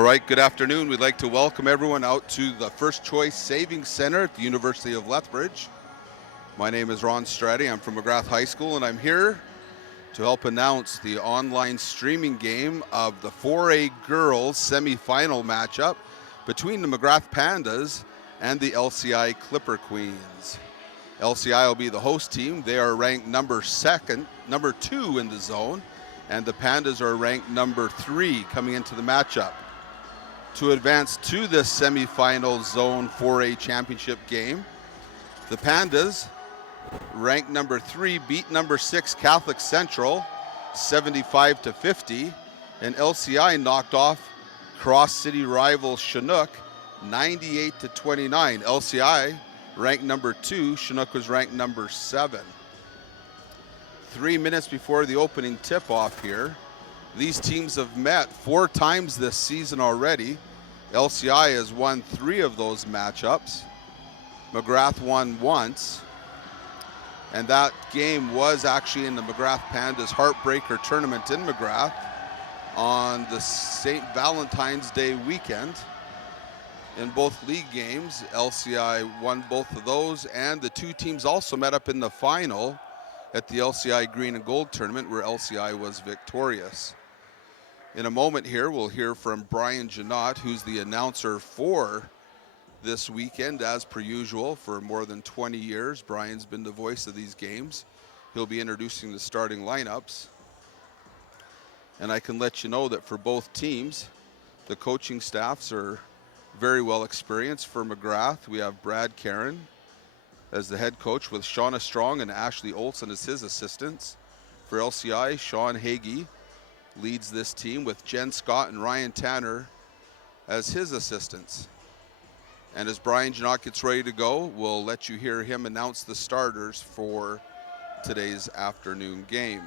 All right, good afternoon. We'd like to welcome everyone out to the First Choice Savings Center at the University of Lethbridge. My name is Ron Stratty. I'm from McGrath High School, and I'm here to help announce the online streaming game of the 4A girls semifinal matchup between the McGrath Pandas and the LCI Clipper Queens. LCI will be the host team. They are ranked number 2 in the zone, and the Pandas are ranked number 3 coming into the matchup. To advance to this semifinal Zone 4A championship game, the Pandas, ranked number 3, beat number 6 Catholic Central 75-50, and LCI knocked off cross-city rival Chinook 98-29. LCI ranked number 2, Chinook was ranked number 7. 3 minutes before the opening tip-off here, these teams have met 4 times this season already. LCI has won 3 of those matchups. McGrath won once. And that game was actually in the McGrath Pandas Heartbreaker tournament in McGrath on the St. Valentine's Day weekend. In both league games, LCI won both of those, and the 2 teams also met up in the final at the LCI Green and Gold tournament where LCI was victorious. In a moment here, we'll hear from Brian Janot, who's the announcer for this weekend, as per usual. For more than 20 years, Brian's been the voice of these games. He'll be introducing the starting lineups. And I can let you know that for both teams, the coaching staffs are very well experienced. For McGrath, we have Brad Caron as the head coach with Shauna Strong and Ashley Olson as his assistants. For LCI, Sean Hagee leads this team with Jen Scott and Ryan Tanner as his assistants. And as Brian Janot gets ready to go, we'll let you hear him announce the starters for today's afternoon game.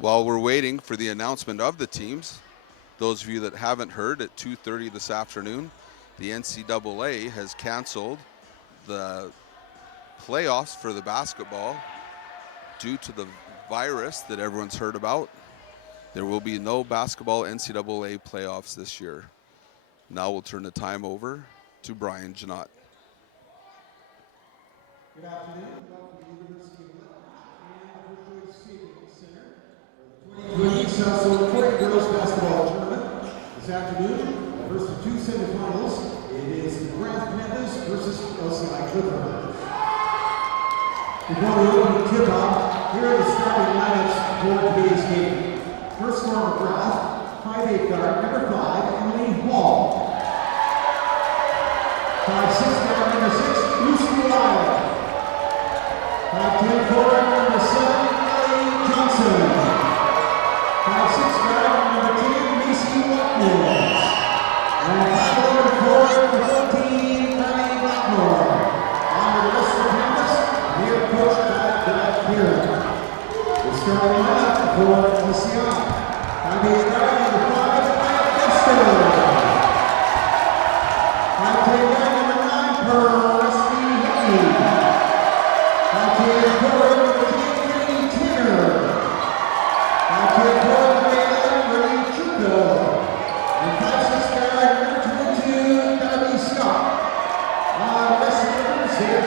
While we're waiting for the announcement of the teams, those of you that haven't heard, at 2:30 this afternoon, the NCAA has canceled the playoffs for the basketball due to the virus that everyone's heard about. There will be no basketball NCAA playoffs this year. Now we'll turn the time over to Brian Janot. Good afternoon. Welcome to the University of Lethbridge and the First Choice Savings Center for the 2020 South 4A Girls Basketball Tournament. This afternoon, the first of 2 semifinals, it is the McGrath Pandas versus LCI Clipper. Before we open the tip-off, here are the starting lineups for today's game. First for McGrath, 5'8" guard number 5, Emily Hall. 5'6" guard number 6, Lucy Lyle. 5'10" forward number 7, Ellie Johnson. 5'6" guard number 10, Macy Watkins. And 5'11" forward number 14, Ryan Blackmore. On to the rest of the campus, we are coached by Brad Caron. The starting lineup for LCI. 5'8" guard number 5, Cardston. 5'10" guard number 9, Percy Henry. 5'10" forward number 10, Kenny Tanner. 5'10" forward number 11, Ray Chuko. And 5'6" guard number 22, Gabby Scott. The rest of the numbers here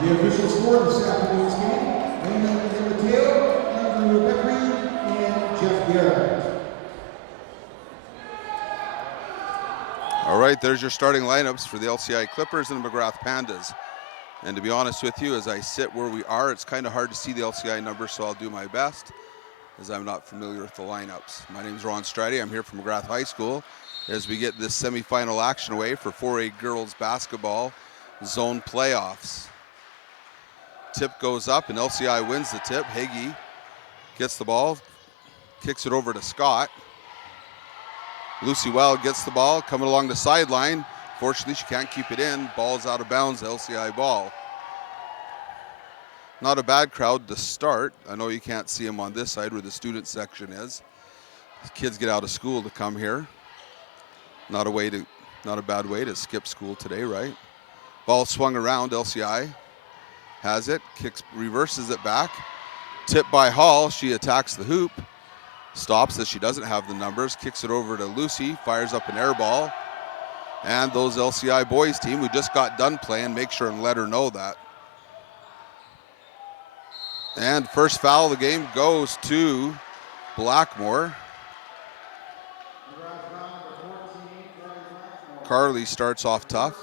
The official score this afternoon's game, Raymond Mateo, Andrew Beckery, and Jeff Garrett. All right, there's your starting lineups for the LCI Clippers and McGrath Pandas. And to be honest with you, as I sit where we are, it's kind of hard to see the LCI numbers, so I'll do my best, as I'm not familiar with the lineups. My name is Ron Strady. I'm here from McGrath High School as we get this semifinal action away for 4A girls basketball zone playoffs. Tip goes up and LCI wins the tip. Hagee gets the ball, kicks it over to Scott. Lucy Wild gets the ball, coming along the sideline. Fortunately, she can't keep it in. Ball's out of bounds, LCI ball. Not a bad crowd to start. I know you can't see them on this side where the student section is. Kids get out of school to come here. Not a bad way to skip school today, right? Ball swung around, LCI has it, reverses it back. Tipped by Hall, she attacks the hoop. Stops as she doesn't have the numbers, kicks it over to Lucy, fires up an air ball. And those LCI boys team who just got done playing, make sure and let her know that. And first foul of the game goes to Blackmore. Carly starts off tough.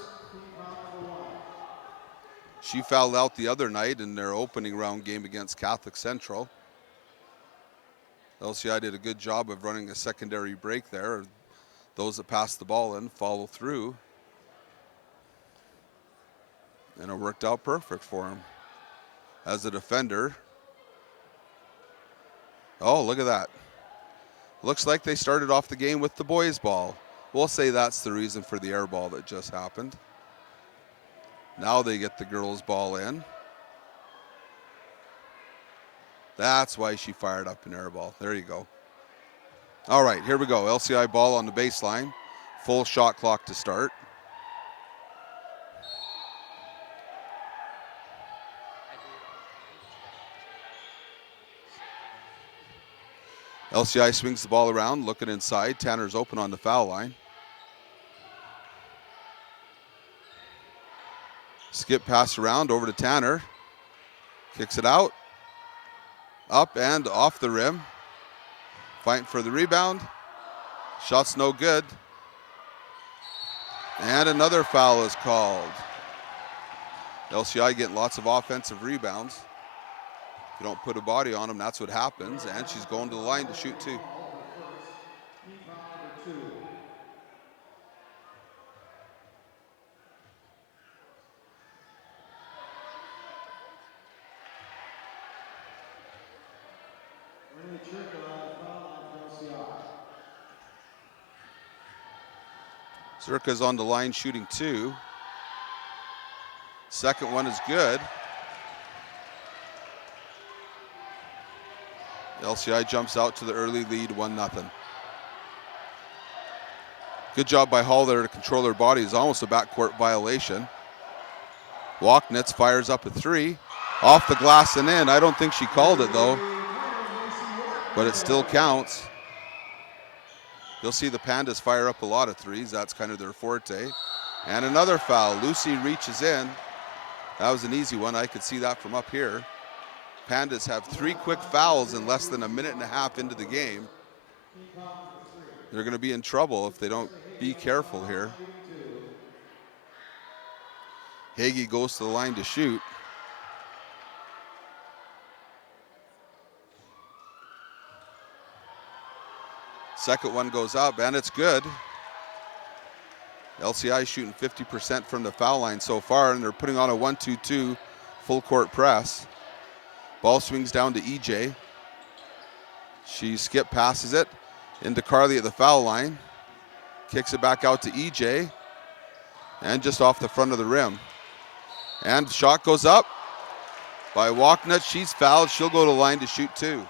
She fouled out the other night in their opening round game against Catholic Central. LCI did a good job of running a secondary break there. Those that pass the ball in follow through. And it worked out perfect for him. As a defender. Oh, look at that. Looks like they started off the game with the boys' ball. We'll say that's the reason for the air ball that just happened. Now they get the girls' ball in. That's why she fired up an air ball. There you go. All right, here we go. LCI ball on the baseline. Full shot clock to start. LCI swings the ball around, looking inside. Tanner's open on the foul line. Skip pass around over to Tanner. Kicks it out. Up and off the rim. Fighting for the rebound. Shot's no good. And another foul is called. LCI getting lots of offensive rebounds. If you don't put a body on them, that's what happens. And she's going to the line to shoot two. Zerka's on the line shooting two. Second one is good. LCI jumps out to the early lead, 1-0. Good job by Hall there to control her body. It's almost a backcourt violation. Walknitz fires up a three. Off the glass and in. I don't think she called it though, but it still counts. You'll see the Pandas fire up a lot of threes. That's kind of their forte. And another foul. Lucy reaches in. That was an easy one. I could see that from up here. Pandas have 3 quick fouls in less than a minute and a half into the game. They're going to be in trouble if they don't be careful here. Hagee goes to the line to shoot. Second one goes up, and it's good. LCI shooting 50% from the foul line so far, and they're putting on a 1-2-2 full court press. Ball swings down to EJ. She skip passes it into Carly at the foul line. Kicks it back out to EJ, and just off the front of the rim. And shot goes up by Walknut. She's fouled. She'll go to the line to shoot two.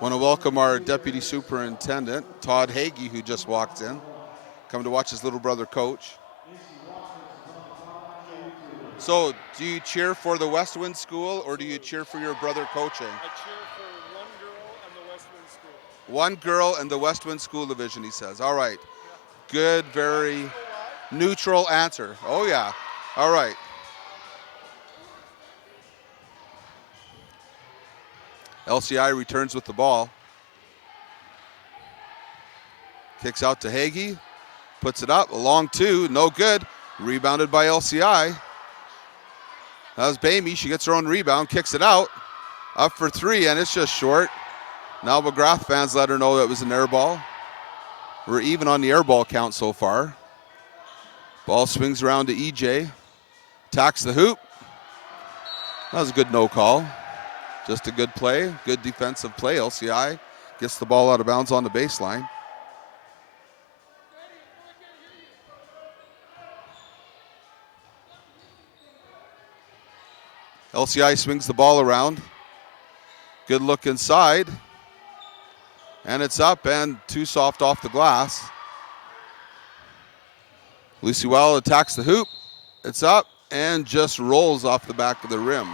Want to welcome our Deputy Superintendent, Todd Hagee, who just walked in. Come to watch his little brother coach. So, do you cheer for the Westwind School, or do you cheer for your brother coaching? I cheer for one girl and the Westwind School. One girl and the Westwind School Division, he says. All right. good, very neutral answer. Oh, yeah. All right. LCI returns with the ball. Kicks out to Hagee. Puts it up. A long two. No good. Rebounded by LCI. That was Bamey. She gets her own rebound. Kicks it out. Up for three, and it's just short. Now McGrath fans let her know that it was an air ball. We're even on the air ball count so far. Ball swings around to EJ. Attacks the hoop. That was a good no call. Just a good play. Good defensive play. LCI gets the ball out of bounds on the baseline. LCI swings the ball around. Good look inside. And it's up and too soft off the glass. Lucy Well attacks the hoop. It's up and just rolls off the back of the rim.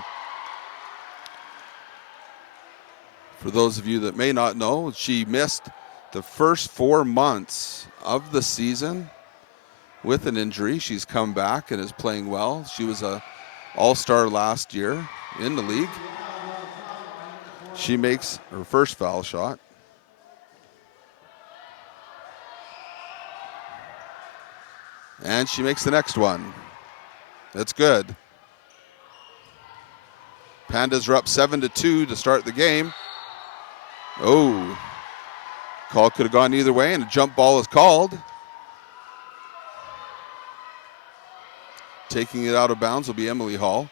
For those of you that may not know, she missed the first 4 months of the season with an injury. She's come back and is playing well. She was an all-star last year in the league. She makes her first foul shot. And she makes the next one. That's good. Pandas are up 7-2 to start the game. Oh, call could have gone either way, and a jump ball is called. Taking it out of bounds will be Emily Hall.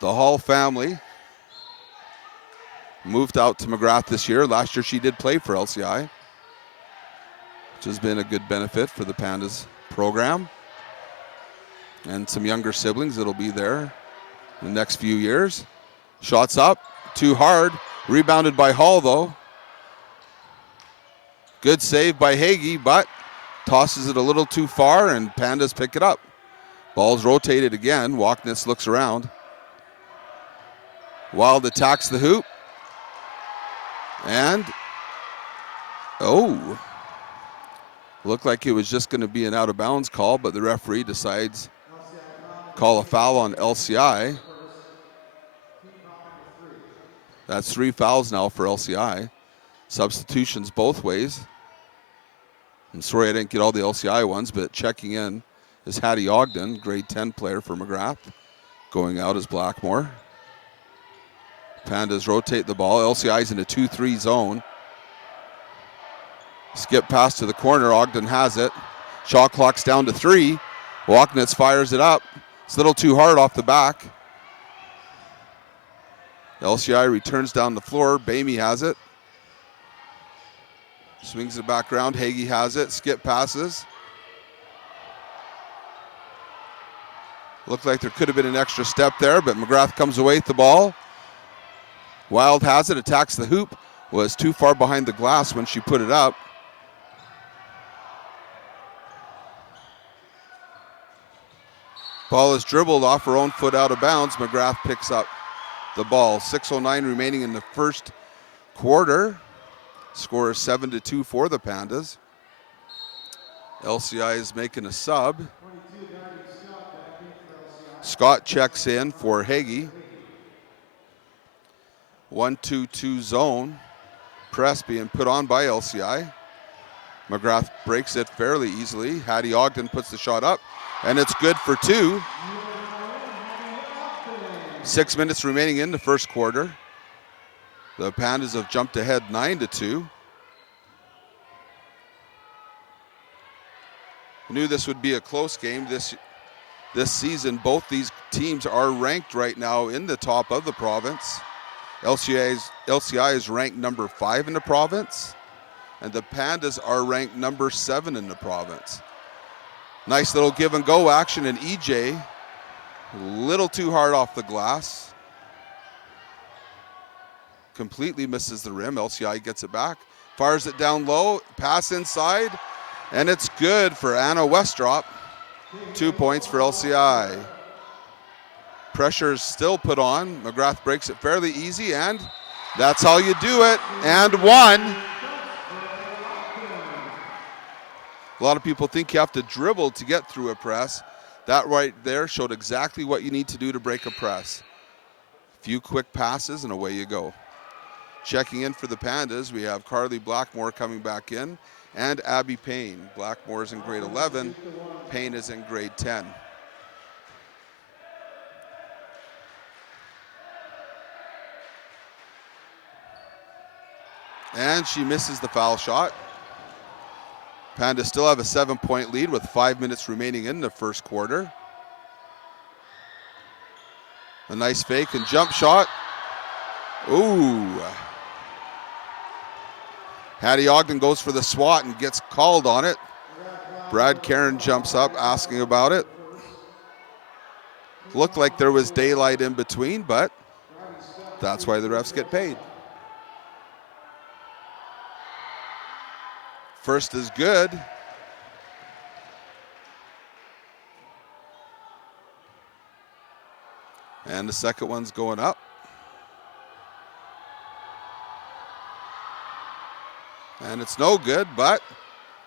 The Hall family moved out to McGrath this year. Last year she did play for LCI, which has been a good benefit for the Pandas program. And some younger siblings that'll be there in the next few years. Shots up, too hard. Rebounded by Hall, though. Good save by Hagee, but tosses it a little too far, and Pandas pick it up. Ball's rotated again. Walkness looks around. Wild attacks the hoop. And, oh. Looked like it was just going to be an out-of-bounds call, but the referee decides call a foul on LCI. That's 3 fouls now for LCI. Substitutions both ways. I'm sorry I didn't get all the LCI ones, but checking in is Hattie Ogden, grade 10 player for McGrath. Going out is Blackmore. Pandas rotate the ball. LCI's in a 2-3 zone. Skip pass to the corner. Ogden has it. Shot clock's down to 3. Walknitz fires it up. It's a little too hard off the back. LCI returns down the floor. Bamey has it. Swings it back around. Hagee has it. Skip passes. Looked like there could have been an extra step there, but McGrath comes away with the ball. Wild has it. Attacks the hoop. Was too far behind the glass when she put it up. Ball is dribbled off her own foot out of bounds. McGrath picks up the ball. 6:09 remaining in the first quarter. Score is 7-2 for the Pandas. LCI is making a sub. Scott checks in for Hagee. 1-2-2 zone. Press being put on by LCI. McGrath breaks it fairly easily. Hattie Ogden puts the shot up, and it's good for 2. 6 minutes remaining in the first quarter. The Pandas have jumped ahead 9-2. Knew this would be a close game this season. Both these teams are ranked right now in the top of the province. LCI is ranked number 5 in the province, and the Pandas are ranked number 7 in the province. Nice little give and go action, and EJ a little too hard off the glass. Completely misses the rim. LCI gets it back, fires it down low, pass inside, and it's good for Anna Westrop. 2 points for LCI. Pressure is still put on. McGrath breaks it fairly easy, and that's how you do it. And 1. A lot of people think you have to dribble to get through a press. That right there showed exactly what you need to do to break a press. A few quick passes and away you go. Checking in for the Pandas, we have Carly Blackmore coming back in and Abby Payne. Blackmore is in grade 11, Payne is in grade 10. And she misses the foul shot. Pandas still have a 7-point lead with 5 minutes remaining in the first quarter. A nice fake and jump shot. Ooh. Hattie Ogden goes for the swat and gets called on it. Brad Karen jumps up asking about it. Looked like there was daylight in between, but that's why the refs get paid. First is good. And the second one's going up. And it's no good, but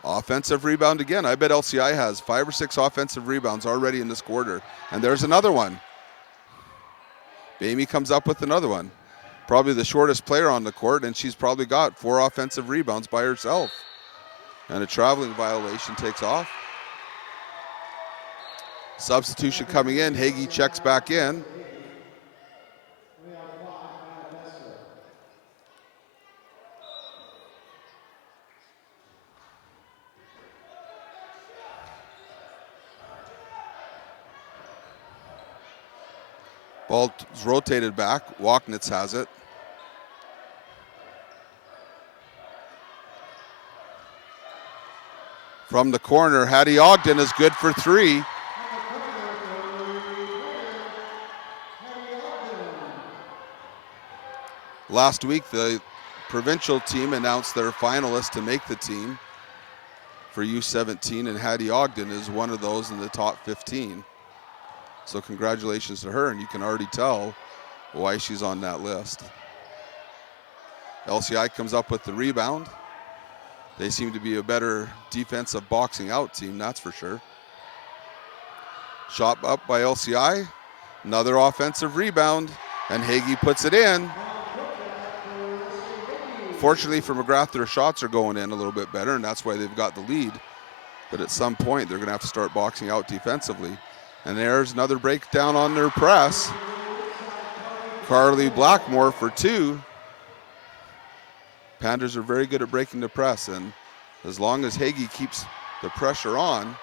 offensive rebound again. I bet LCI has 5 or 6 offensive rebounds already in this quarter. And there's another one. Amy comes up with another one. Probably the shortest player on the court, and she's probably got 4 offensive rebounds by herself. And a traveling violation takes off. Substitution coming in. Hagee checks back in. Ball's rotated back. Walknitz has it. From the corner, Hattie Ogden is good for 3. Last week, the provincial team announced their finalists to make the team for U17, and Hattie Ogden is one of those in the top 15. So congratulations to her, and you can already tell why she's on that list. LCI comes up with the rebound. They seem to be a better defensive boxing out team, that's for sure. Shot up by LCI. Another offensive rebound, and Hagee puts it in. Fortunately for McGrath, their shots are going in a little bit better, and that's why they've got the lead. But at some point, they're going to have to start boxing out defensively. And there's another breakdown on their press. Carly Blackmore for 2. Pandas are very good at breaking the press, and as long as Hagee keeps the pressure on,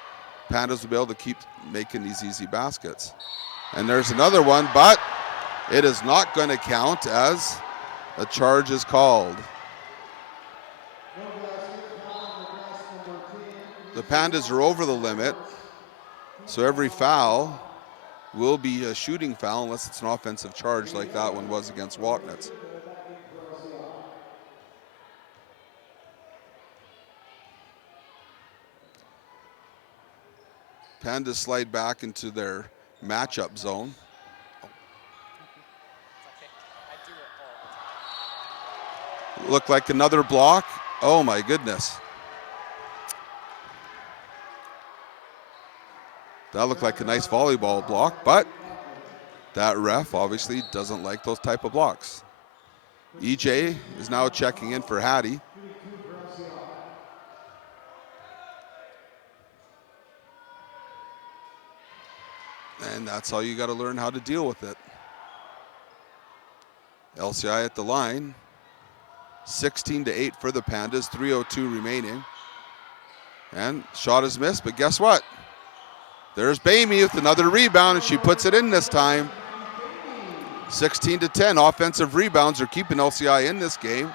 Pandas will be able to keep making these easy baskets. And there's another one, but it is not going to count as a charge is called. The Pandas are over the limit, so every foul will be a shooting foul unless it's an offensive charge like that one was against Walknitz. Pandas slide back into their matchup zone. Looked like another block. Oh my goodness. That looked like a nice volleyball block, but that ref obviously doesn't like those type of blocks. EJ is now checking in for Hattie. And that's how you got to learn how to deal with it. LCI at the line. 16-8 for the Pandas, 3:02 remaining. And shot is missed, but guess what? There's Bamey with another rebound, and she puts it in this time. 16-10, offensive rebounds are keeping LCI in this game.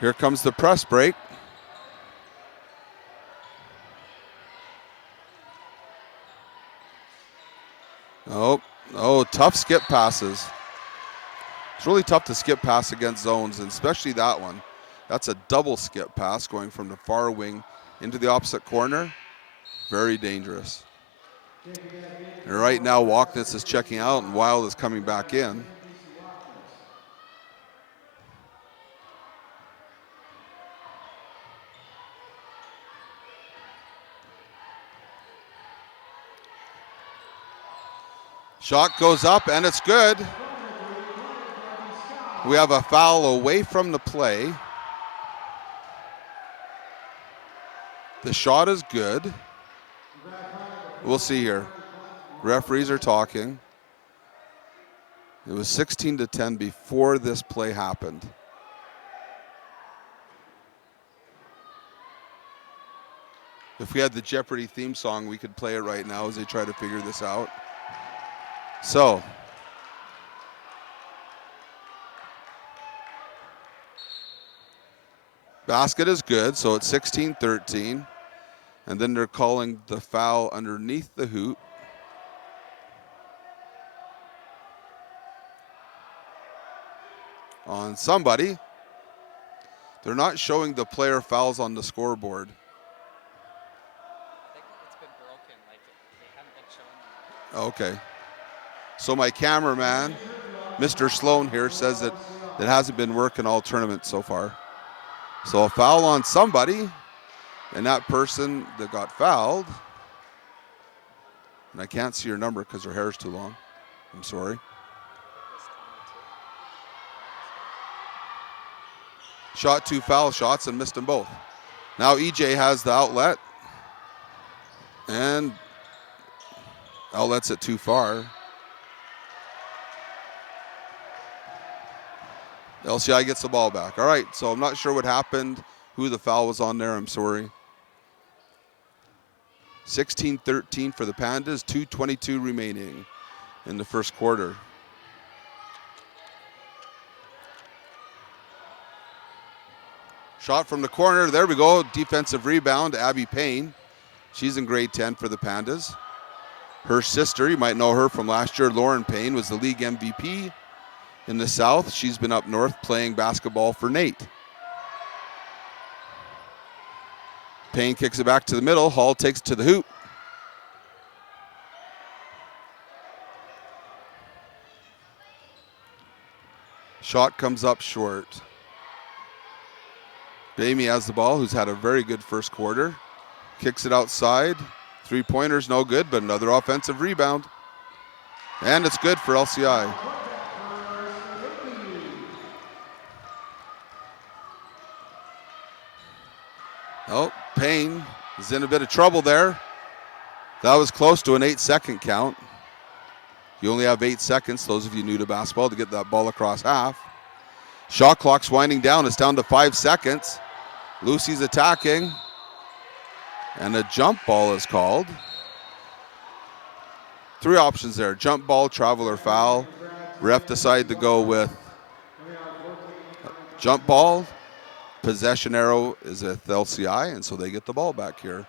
Here comes the press break. Oh, tough skip passes. It's really tough to skip pass against zones, and especially that one. That's a double skip pass going from the far wing into the opposite corner. Very dangerous. And right now, Walknitz is checking out, and Wild is coming back in. Shot goes up, and it's good. We have a foul away from the play. The shot is good. We'll see here. Referees are talking. It was 16-10 before this play happened. If we had the Jeopardy theme song, we could play it right now as they try to figure this out. So, basket is good, so it's 16-13. And then they're calling the foul underneath the hoop. On somebody. They're not showing the player fouls on the scoreboard. I think it's been broken. Like they haven't been showing them. Okay. So my cameraman, Mr. Sloan here, says that it hasn't been working all tournament so far. So a foul on somebody, and that person that got fouled, and I can't see her number because her hair is too long. I'm sorry. Shot 2 foul shots and missed them both. Now EJ has the outlet, and outlets it too far. LCI gets the ball back. All right, so I'm not sure what happened, who the foul was on there. I'm sorry. 16-13 for the Pandas, 2:22 remaining in the first quarter. Shot from the corner, there we go. Defensive rebound, Abby Payne. She's in grade 10 for the Pandas. Her sister, you might know her from last year, Lauren Payne, was the league MVP in the South. She's been up north playing basketball for Nate. Payne kicks it back to the middle. Hall takes it to the hoop. Shot comes up short. Bamey has the ball, who's had a very good first quarter. Kicks it outside. Three-pointer's no good, but another offensive rebound. And it's good for LCI. Oh, Payne is in a bit of trouble there. That was close to an 8-second count. You only have 8 seconds, those of you new to basketball, to get that ball across half. Shot clock's winding down. It's down to 5 seconds. Lucy's attacking. And a jump ball is called. 3 options there. Jump ball, travel, or foul. Ref decided to go with jump ball. Possession arrow is with LCI, and so they get the ball back here.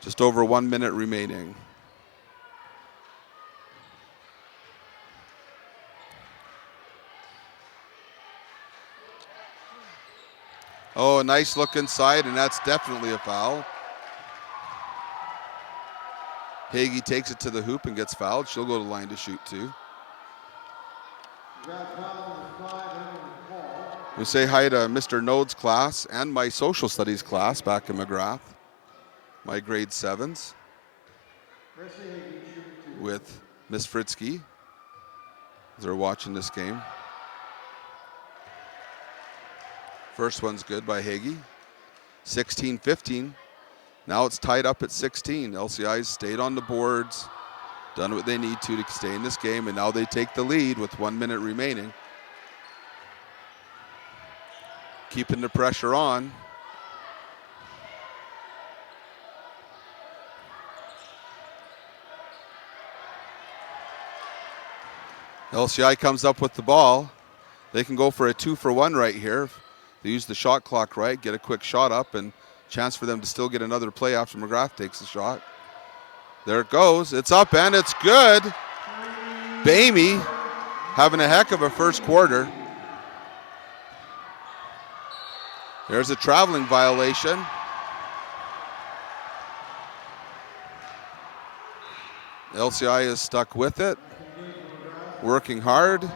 Just over 1 minute remaining. Oh, a nice look inside, and that's definitely a foul. Hagee takes it to the hoop and gets fouled. She'll go to the line to shoot too. We say hi to Mr. Node's class and my social studies class back in McGrath, my grade 7s, with Miss Fritzky as they're watching this game. First one's good by Hagee. 16-15. Now it's tied up at 16. LCI's stayed on the boards, done what they need to stay in this game, and now they take the lead with 1 minute remaining. Keeping the pressure on. LCI comes up with the ball. They can go for a 2-for-1 right here. They use the shot clock right, get a quick shot up, and chance for them to still get another play after McGrath takes the shot. There it goes. It's up and it's good. Bamey having a heck of a first quarter. There's a traveling violation. LCI is stuck with it. Working hard.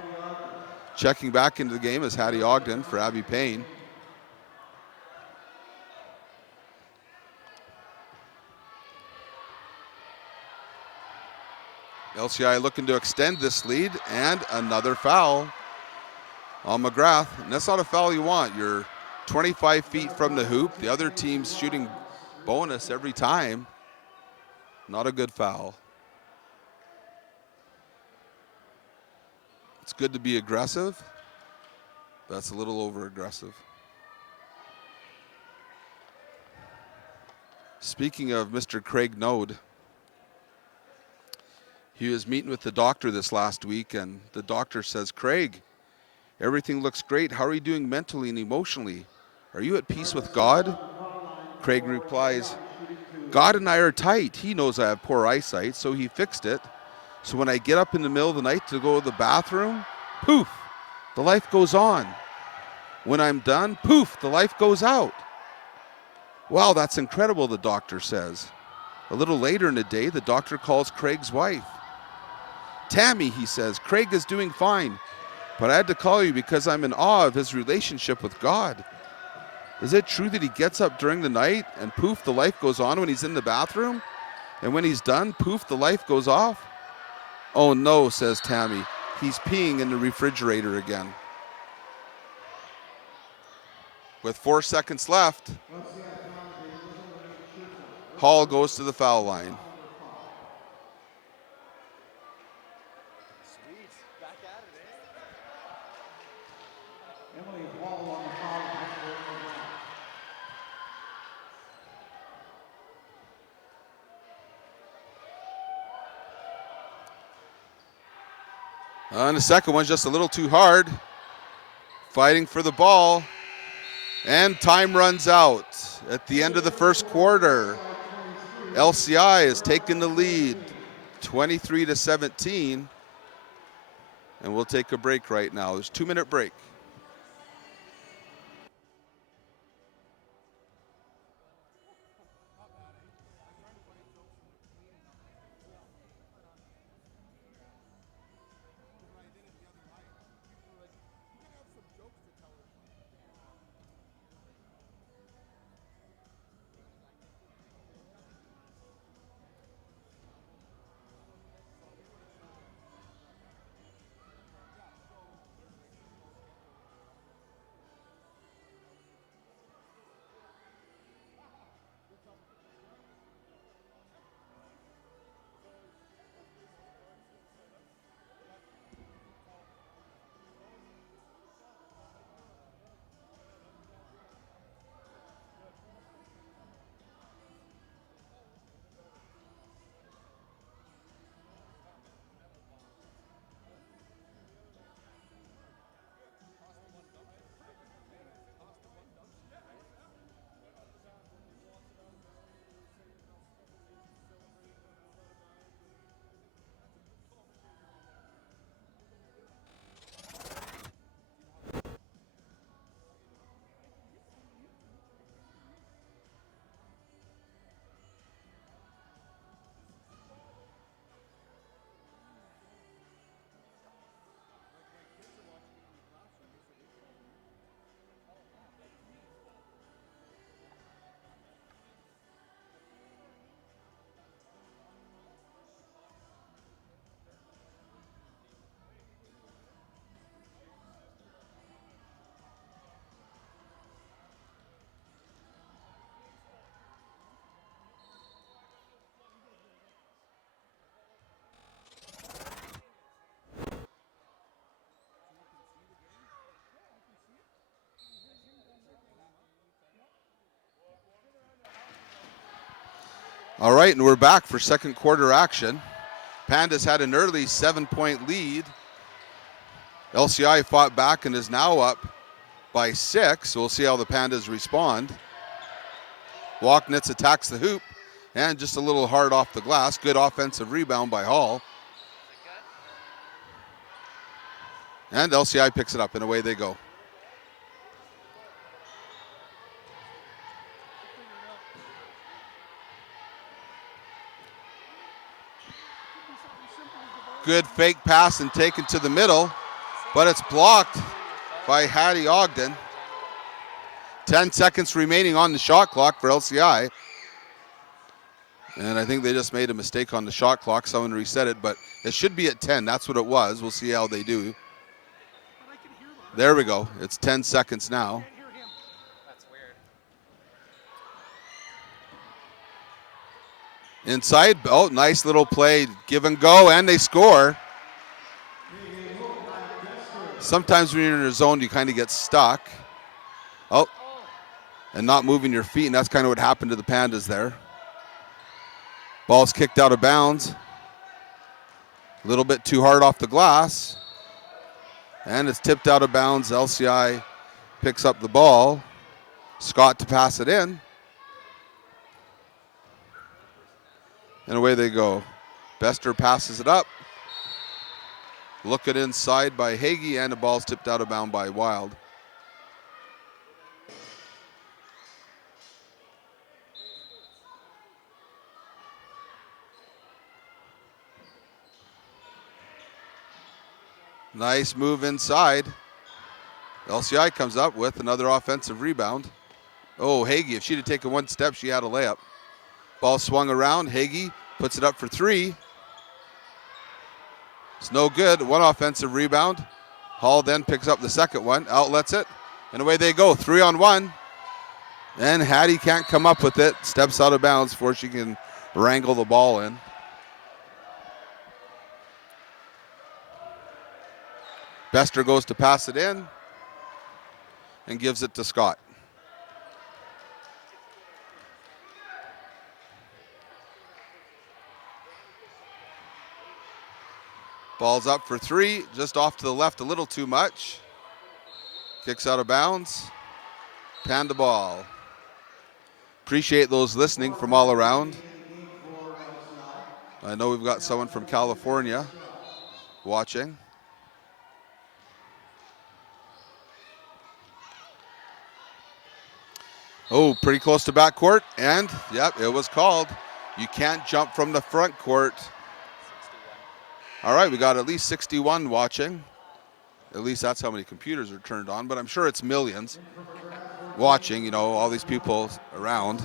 Checking back into the game is Hattie Ogden for Abby Payne. LCI looking to extend this lead, and another foul on McGrath. And that's not a foul you want. You're 25 feet from the hoop. The other team's shooting bonus every time. Not a good foul. It's good to be aggressive. That's a little over aggressive. Speaking of Mr. Craig Node, he was meeting with the doctor this last week, and the doctor says, Craig, everything looks great. How are you doing mentally and emotionally? Are you at peace with God? Craig replies, God and I are tight. He knows I have poor eyesight, so he fixed it. So when I get up in the middle of the night to go to the bathroom, poof, the light goes on. When I'm done, poof, the light goes out. Wow, that's incredible, the doctor says. A little later in the day, the doctor calls Craig's wife. Tammy, he says, Craig is doing fine, but I had to call you because I'm in awe of his relationship with God. Is it true that he gets up during the night and poof, the light goes on when he's in the bathroom? And when he's done, poof, the light goes off? Oh no, says Tammy. He's peeing in the refrigerator again. With 4 seconds left, Hall goes to the foul line. Emily Hall on the foul line. And the second one's just a little too hard. Fighting for the ball. And time runs out. At the end of the first quarter, LCI has taken the lead 23-17. And we'll take a break right now. There's a 2-minute break. All right, and we're back for second quarter action. Pandas had an early 7-point lead. LCI fought back and is now up by 6. So we'll see how the Pandas respond. Walknitz attacks the hoop and just a little hard off the glass. Good offensive rebound by Hall. And LCI picks it up and away they go. Good fake pass and taken to the middle, but it's blocked by Hattie Ogden. 10 seconds remaining on the shot clock for LCI. And I think they just made a mistake on the shot clock. Someone reset it, but it should be at 10. That's what it was. We'll see how they do. There we go. It's 10 seconds now. That's weird. Inside. Oh, nice little play. Give and go, and they score. Sometimes when you're in a zone, you kind of get stuck. Oh, and not moving your feet, and that's kind of what happened to the Pandas there. Ball's kicked out of bounds. A little bit too hard off the glass. And it's tipped out of bounds. LCI picks up the ball. Scott to pass it in. And away they go. Bester passes it up. Looking inside by Hagee, and the ball's tipped out of bounds by Wild. Nice move inside. LCI comes up with another offensive rebound. Oh, Hagee, if she'd have taken one step, she had a layup. Ball swung around. Hagee puts it up for three. It's no good. One offensive rebound. Hall then picks up the second one, outlets it, and away they go. 3-on-1. And Hattie can't come up with it. Steps out of bounds before she can wrangle the ball in. Bester goes to pass it in and gives it to Scott. Ball's up for three, just off to the left a little too much. Kicks out of bounds. Panda ball. Appreciate those listening from all around. I know we've got someone from California watching. Oh, pretty close to backcourt, and yep, it was called. You can't jump from the front court. 61. All right, we got at least 61 watching. At least that's how many computers are turned on, but I'm sure it's millions watching, you know, all these people around.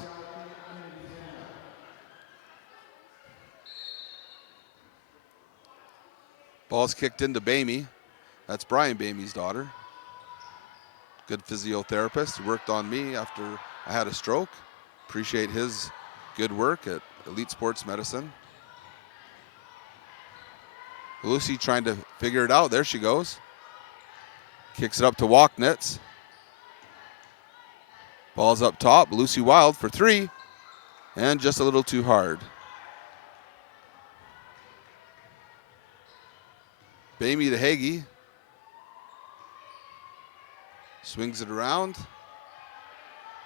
Ball's kicked into Bamey. That's Brian Bamey's daughter. Good physiotherapist. Worked on me after I had a stroke. Appreciate his good work at Elite Sports Medicine. Lucy trying to figure it out. There she goes. Kicks it up to Walknitz. Ball's up top. Lucy Wild for three. And just a little too hard. Bamey to Hagee. Swings it around.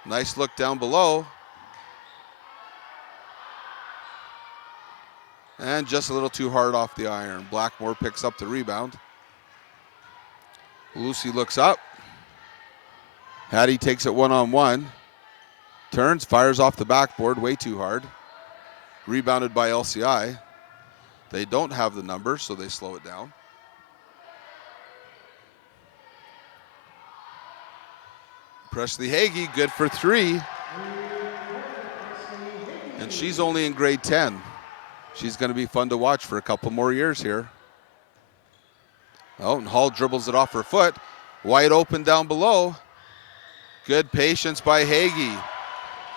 Nice look down below. And just a little too hard off the iron. Blackmore picks up the rebound. Lucy looks up. Hattie takes it one-on-one. Turns, fires off the backboard way too hard. Rebounded by LCI. They don't have the number, so they slow it down. Presley Hagee, good for three. And she's only in grade 10. She's going to be fun to watch for a couple more years here. Oh, and Hall dribbles it off her foot. Wide open down below. Good patience by Hagee.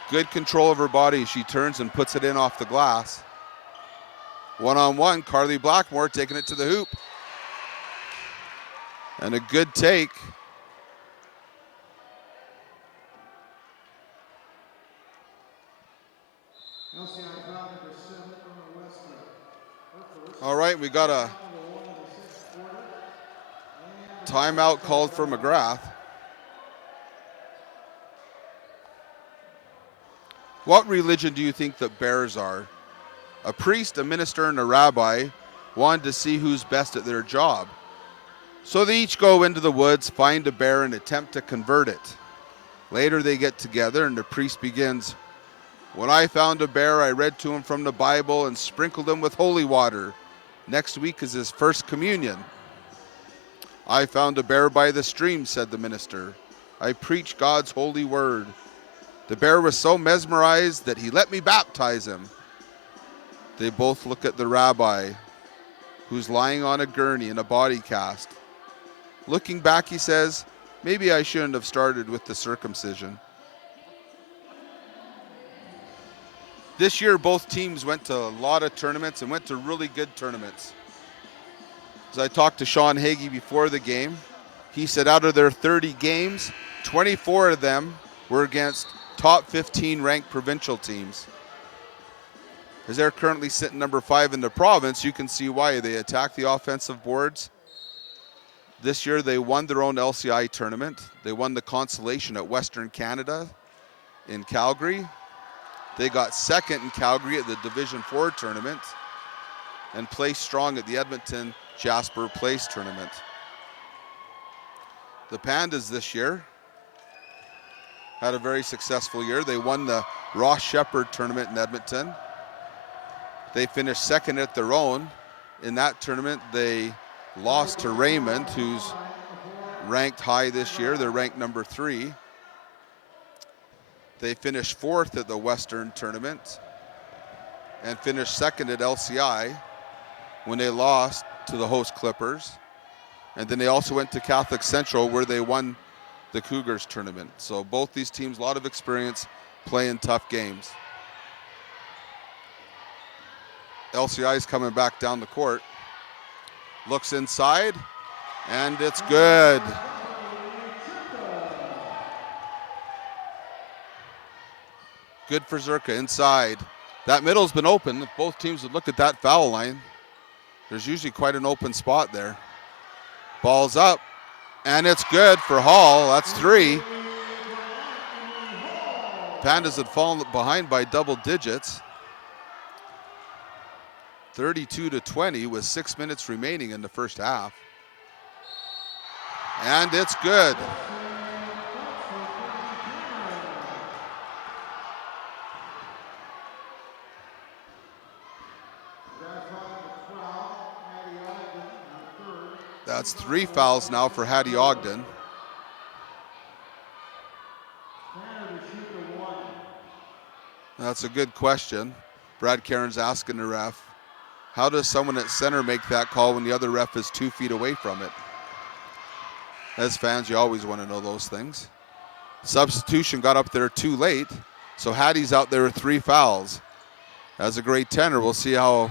Good control of her body. She turns and puts it in off the glass. One-on-one, Carly Blackmore taking it to the hoop. And a good take. All right, we got a timeout called for McGrath. What religion do you think that bears are? A priest, a minister, and a rabbi wanted to see who's best at their job. So they each go into the woods, find a bear, and attempt to convert it. Later they get together and the priest begins, "When I found a bear, I read to him from the Bible and sprinkled him with holy water. Next week is his first communion." "I found a bear by the stream," said the minister. "I preached God's holy word. The bear was so mesmerized that he let me baptize him. They both look at the rabbi, who's lying on a gurney in a body cast. Looking back, he says, maybe I shouldn't have started with the circumcision. This year, both teams went to a lot of tournaments and went to really good tournaments. As I talked to Sean Hagee before the game, he said out of their 30 games, 24 of them were against top 15 ranked provincial teams. As they're currently sitting number 5 in the province, you can see why. They attack the offensive boards. This year, they won their own LCI tournament. They won the consolation at Western Canada in Calgary. They got second in Calgary at the Division 4 tournament and placed strong at the Edmonton Jasper Place tournament. The Pandas this year had a very successful year. They won the Ross Shepherd tournament in Edmonton. They finished second at their own. In that tournament, they lost to Raymond, who's ranked high this year. They're ranked number 3. They finished 4th at the Western tournament and finished second at LCI when they lost to the host Clippers. And then they also went to Catholic Central where they won the Cougars tournament. So both these teams, a lot of experience playing tough games. LCI is coming back down the court. Looks inside, and it's good. Good for Zerka inside. That middle's been open. If both teams would look at that foul line, there's usually quite an open spot there. Ball's up, and it's good for Hall. That's 3. Pandas had fallen behind by double digits. 32-20 with 6 minutes remaining in the first half. And it's good. That's 3 fouls now for Hattie Ogden. That's a good question. Brad Cairns asking the ref, how does someone at center make that call when the other ref is 2 feet away from it? As fans, you always want to know those things. Substitution got up there too late, so Hattie's out there with 3 fouls. As a grade 10er, we'll see how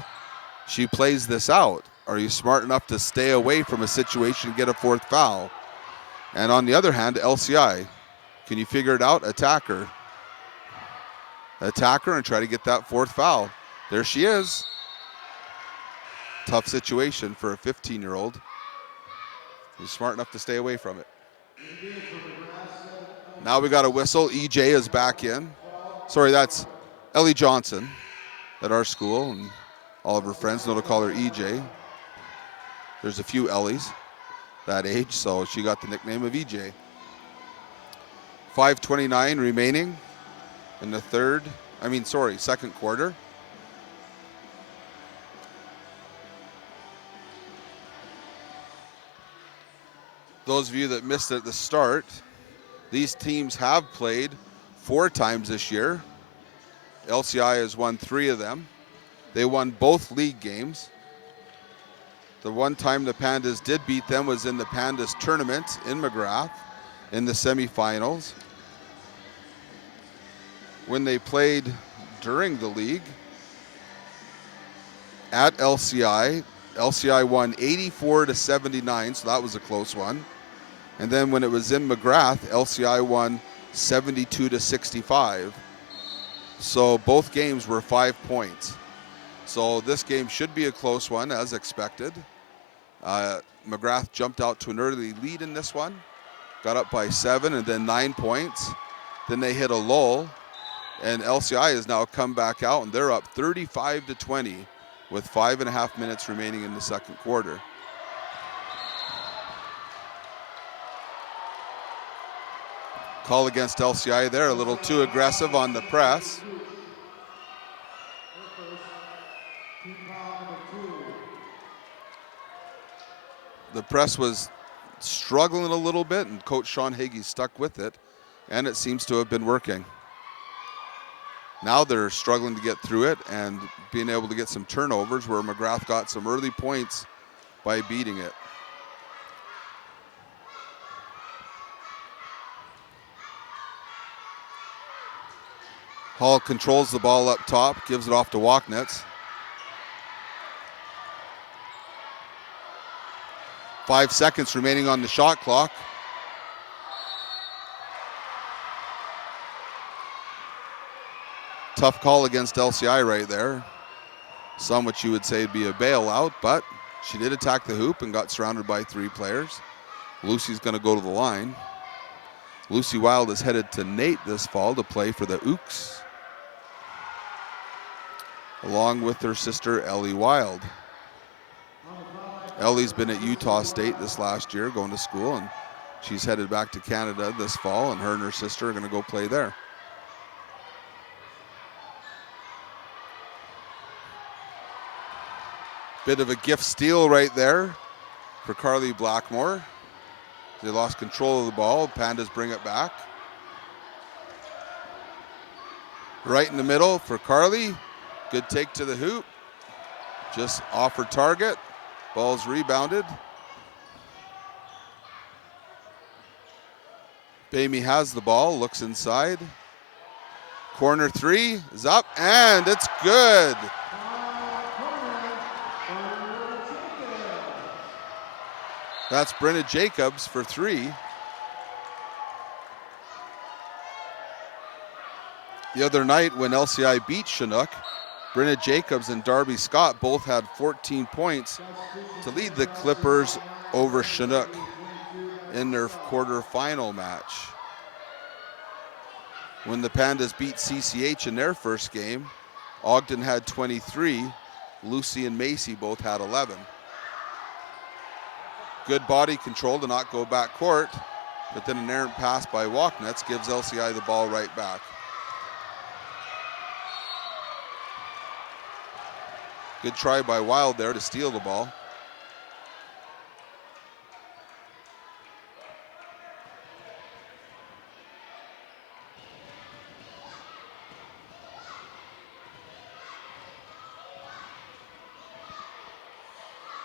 she plays this out. Are you smart enough to stay away from a situation and get a 4th foul? And on the other hand, LCI, can you figure it out? Attack her. Attack her and try to get that 4th foul. There she is. Tough situation for a 15-year-old. He's smart enough to stay away from it. Now we got a whistle. EJ is back in. Sorry, that's Ellie Johnson at our school, and all of her friends know to call her EJ. There's a few Ellies that age, so she got the nickname of EJ. 5:29 remaining in the second quarter. Those of you that missed it at the start, these teams have played 4 times this year. LCI has won 3 of them. They won both league games. The one time the Pandas did beat them was in the Pandas tournament in McGrath in the semifinals. When they played during the league at LCI, LCI won 84-79, so that was a close one. And then when it was in McGrath, LCI won 72-65. So both games were 5 points. So this game should be a close one, as expected. McGrath jumped out to an early lead in this one, got up by 7 and then 9 points. Then they hit a lull, and LCI has now come back out, and they're up 35-20 with 5.5 minutes remaining in the second quarter. Call against LCI there, a little too aggressive on the press. The press was struggling a little bit, and Coach Sean Hagee stuck with it, and it seems to have been working. Now they're struggling to get through it and being able to get some turnovers where McGrath got some early points by beating it. Hall controls the ball up top, gives it off to Walknitz. 5 seconds remaining on the shot clock. Tough call against LCI right there. Some which you would say would be a bailout, but she did attack the hoop and got surrounded by 3 players. Lucy's going to go to the line. Lucy Wild is headed to Nate this fall to play for the Ooks, along with her sister Ellie Wild. Ellie's been at Utah State this last year going to school, and she's headed back to Canada this fall, and her sister are going to go play there. Bit of a gift steal right there for Carly Blackmore. They lost control of the ball. Pandas bring it back. Right in the middle for Carly. Good take to the hoop. Just off her target. Ball's rebounded. Bamey has the ball, looks inside. Corner 3 is up, and it's good. That's Brenna Jacobs for 3. The other night when LCI beat Chinook, Brenna Jacobs and Darby Scott both had 14 points to lead the Clippers over Chinook in their quarterfinal match. When the Pandas beat CCH in their first game, Ogden had 23, Lucy and Macy both had 11. Good body control to not go back court, but then an errant pass by Walknitz gives LCI the ball right back. Good try by Wild there to steal the ball.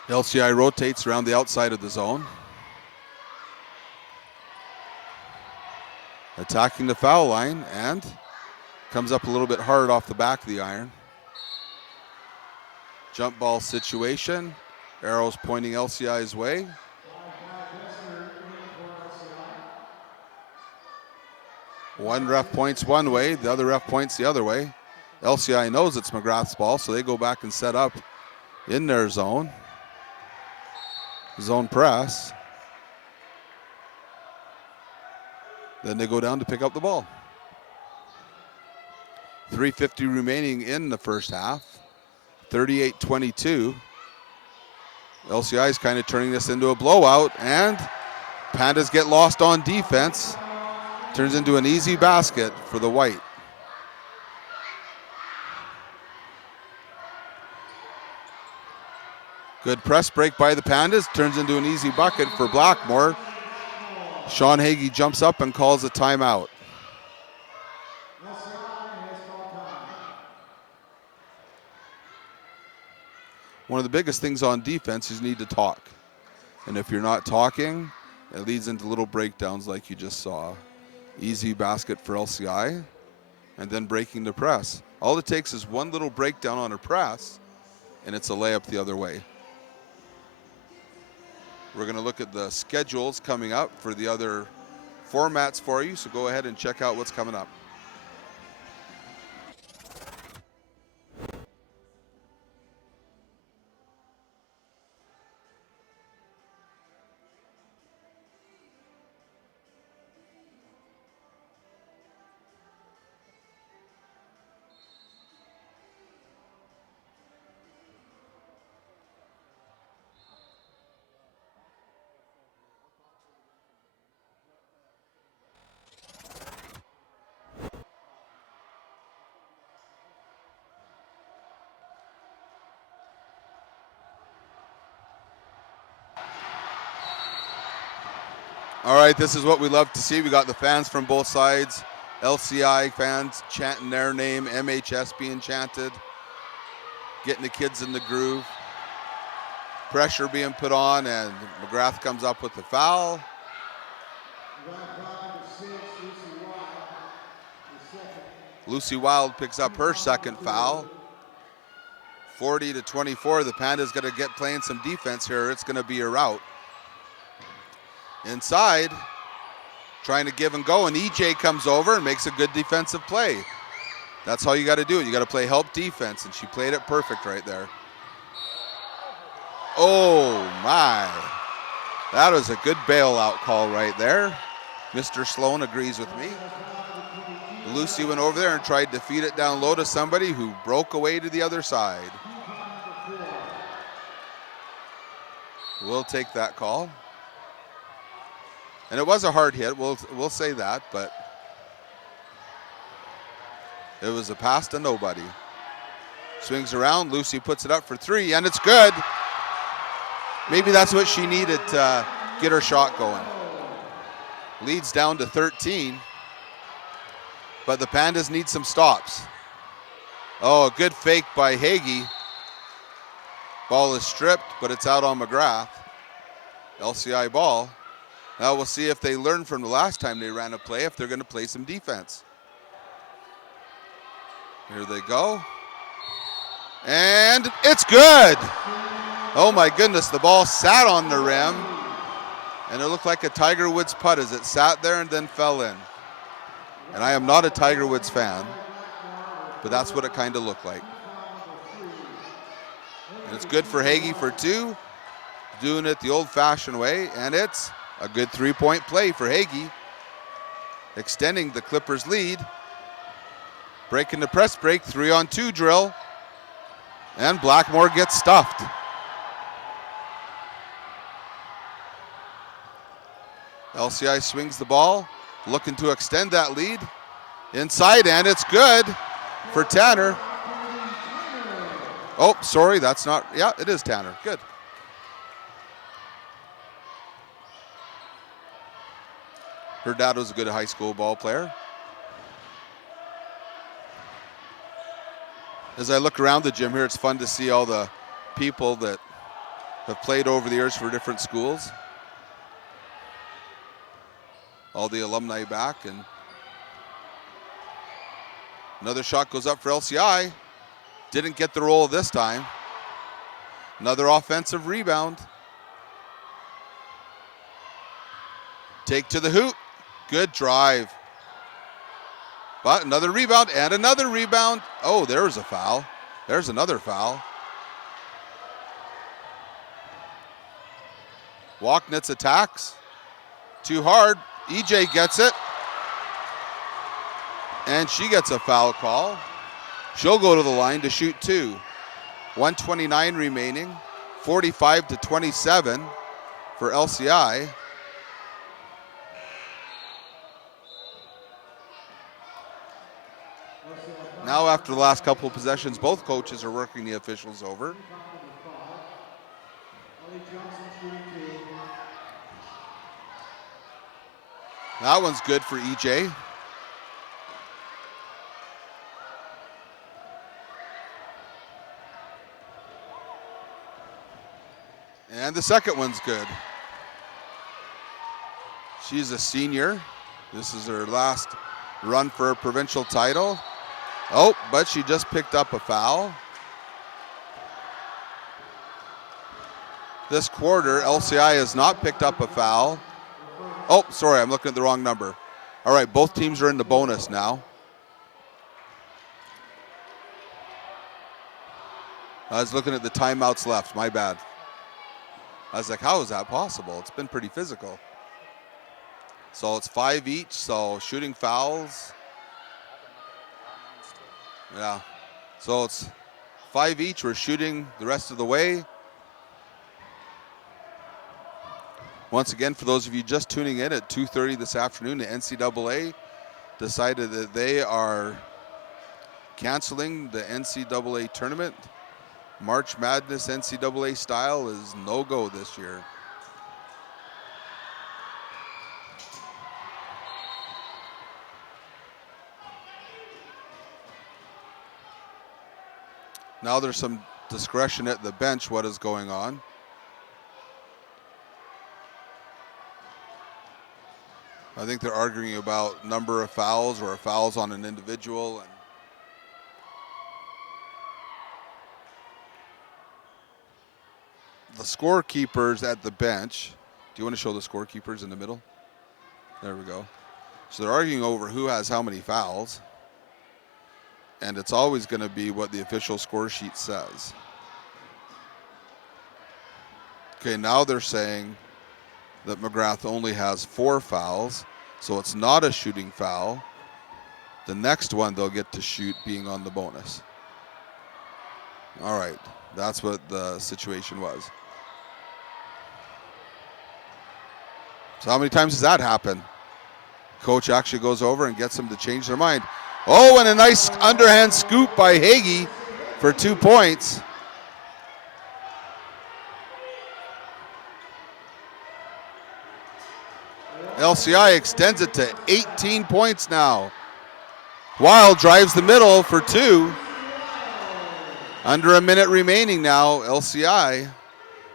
LCI rotates around the outside of the zone. Attacking the foul line and comes up a little bit hard off the back of the iron. Jump ball situation. Arrows pointing LCI's way. One ref points one way, the other ref points the other way. LCI knows it's McGrath's ball, so they go back and set up in their zone. Zone press. Then they go down to pick up the ball. 3:50 remaining in the first half. 38-22. LCI is kind of turning this into a blowout, and Pandas get lost on defense. Turns into an easy basket for the White. Good press break by the Pandas. Turns into an easy bucket for Blackmore. Sean Hagee jumps up and calls a timeout. One of the biggest things on defense is you need to talk. And if you're not talking, it leads into little breakdowns like you just saw. Easy basket for LCI, and then breaking the press. All it takes is one little breakdown on a press, and it's a layup the other way. We're going to look at the schedules coming up for the other formats for you, so go ahead and check out what's coming up. All right, this is what we love to see. We got the fans from both sides LCI fans chanting their name, MHS being chanted, getting the kids in the groove. Pressure being put on, and McGrath comes up with the foul. Lucy Wild picks up her second foul. 40-24, the Pandas got to get playing some defense here. It's going to be a rout. Inside, trying to give and go, and EJ comes over and makes a good defensive play. That's how you got to do it. You got to play help defense, and she played it perfect right there. Oh my, that was a good bailout call right there. Mr. Sloan agrees with me. Lucy went over there and tried to feed it down low to somebody who broke away to the other side. We'll take that call. And it was a hard hit, we'll say that, but it was a pass to nobody. Swings around, Lucy puts it up for three, and it's good. Maybe that's what she needed to get her shot going. Leads down to 13, but the Pandas need some stops. Oh, a good fake by Hagee. Ball is stripped, but it's out on McGrath. LCI ball. Now we'll see if they learn from the last time they ran a play, if they're going to play some defense. Here they go. And it's good. Oh my goodness, the ball sat on the rim, and it looked like a Tiger Woods putt as it sat there and then fell in. And I am not a Tiger Woods fan, but that's what it kind of looked like. And it's good for Hagee for two, doing it the old-fashioned way, and it's a good three-point play for Hagee, extending the Clippers' lead. Breaking the press break, 3-on-2 drill, and Blackmore gets stuffed. LCI swings the ball, looking to extend that lead. Inside, and it's good for Tanner. Oh, sorry, that's not, yeah, it is Tanner, good. Her dad was a good high school ball player. As I look around the gym here, it's fun to see all the people that have played over the years for different schools. All the alumni back, and another shot goes up for LCI. Didn't get the roll this time. Another offensive rebound. Take to the hoop. Good drive. But another rebound and another rebound. Oh, there's a foul. There's another foul. Walknitz attacks. Too hard. EJ gets it. And she gets a foul call. She'll go to the line to shoot two. 1:29 remaining. 45-27 for LCI. Now after the last couple of possessions, both coaches are working the officials over. That one's good for EJ. And the second one's good. She's a senior. This is her last run for a provincial title. Oh, but she just picked up a foul. This quarter, LCI has not picked up a foul. Oh, sorry, I'm looking at the wrong number. All right, both teams are in the bonus now. I was looking at the timeouts left, my bad. I was like, how is that possible? It's been pretty physical. So it's 5 each, so shooting fouls. Yeah, so it's 5 each. We're shooting the rest of the way. Once again, for those of you just tuning in at 2:30 this afternoon, the NCAA decided that they are canceling the NCAA tournament. March Madness NCAA style is no-go this year. Now there's some discretion at the bench. What is going on? I think they're arguing about number of fouls or fouls on an individual. And the scorekeepers at the bench. Do you want to show the scorekeepers in the middle? There we go. So they're arguing over who has how many fouls. And it's always going to be what the official score sheet says. Okay, now they're saying that McGrath only has 4 fouls, so it's not a shooting foul. The next one they'll get to shoot being on the bonus. All right, that's what the situation was. So how many times does that happen? Coach actually goes over and gets them to change their mind. Oh, and a nice underhand scoop by Hagee for 2 points. LCI extends it to 18 points now. Wild drives the middle for 2. Under a minute remaining now. LCI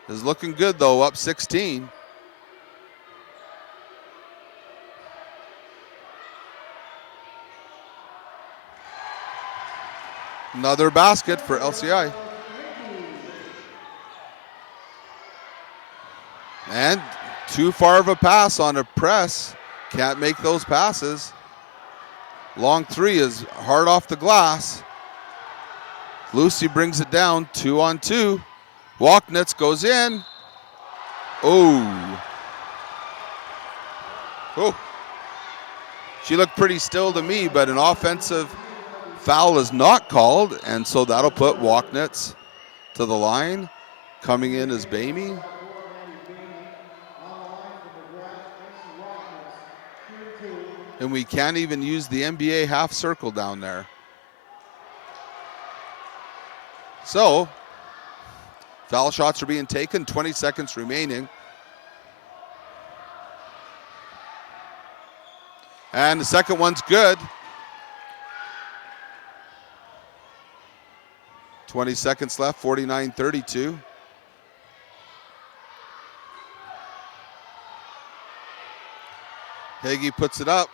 is looking good though, up 16. Another basket for LCI. And too far of a pass on a press. Can't make those passes. Long 3 is hard off the glass. Lucy brings it down, 2-on-2. Walknitz goes in. Oh. Oh. She looked pretty still to me, but an offensive foul is not called, and so that'll put Walknitz to the line. Coming in is Bamey. And we can't even use the NBA half circle down there. So, foul shots are being taken, 20 seconds remaining. And the second one's good. 20 seconds left, 49-32. Hagee puts it up,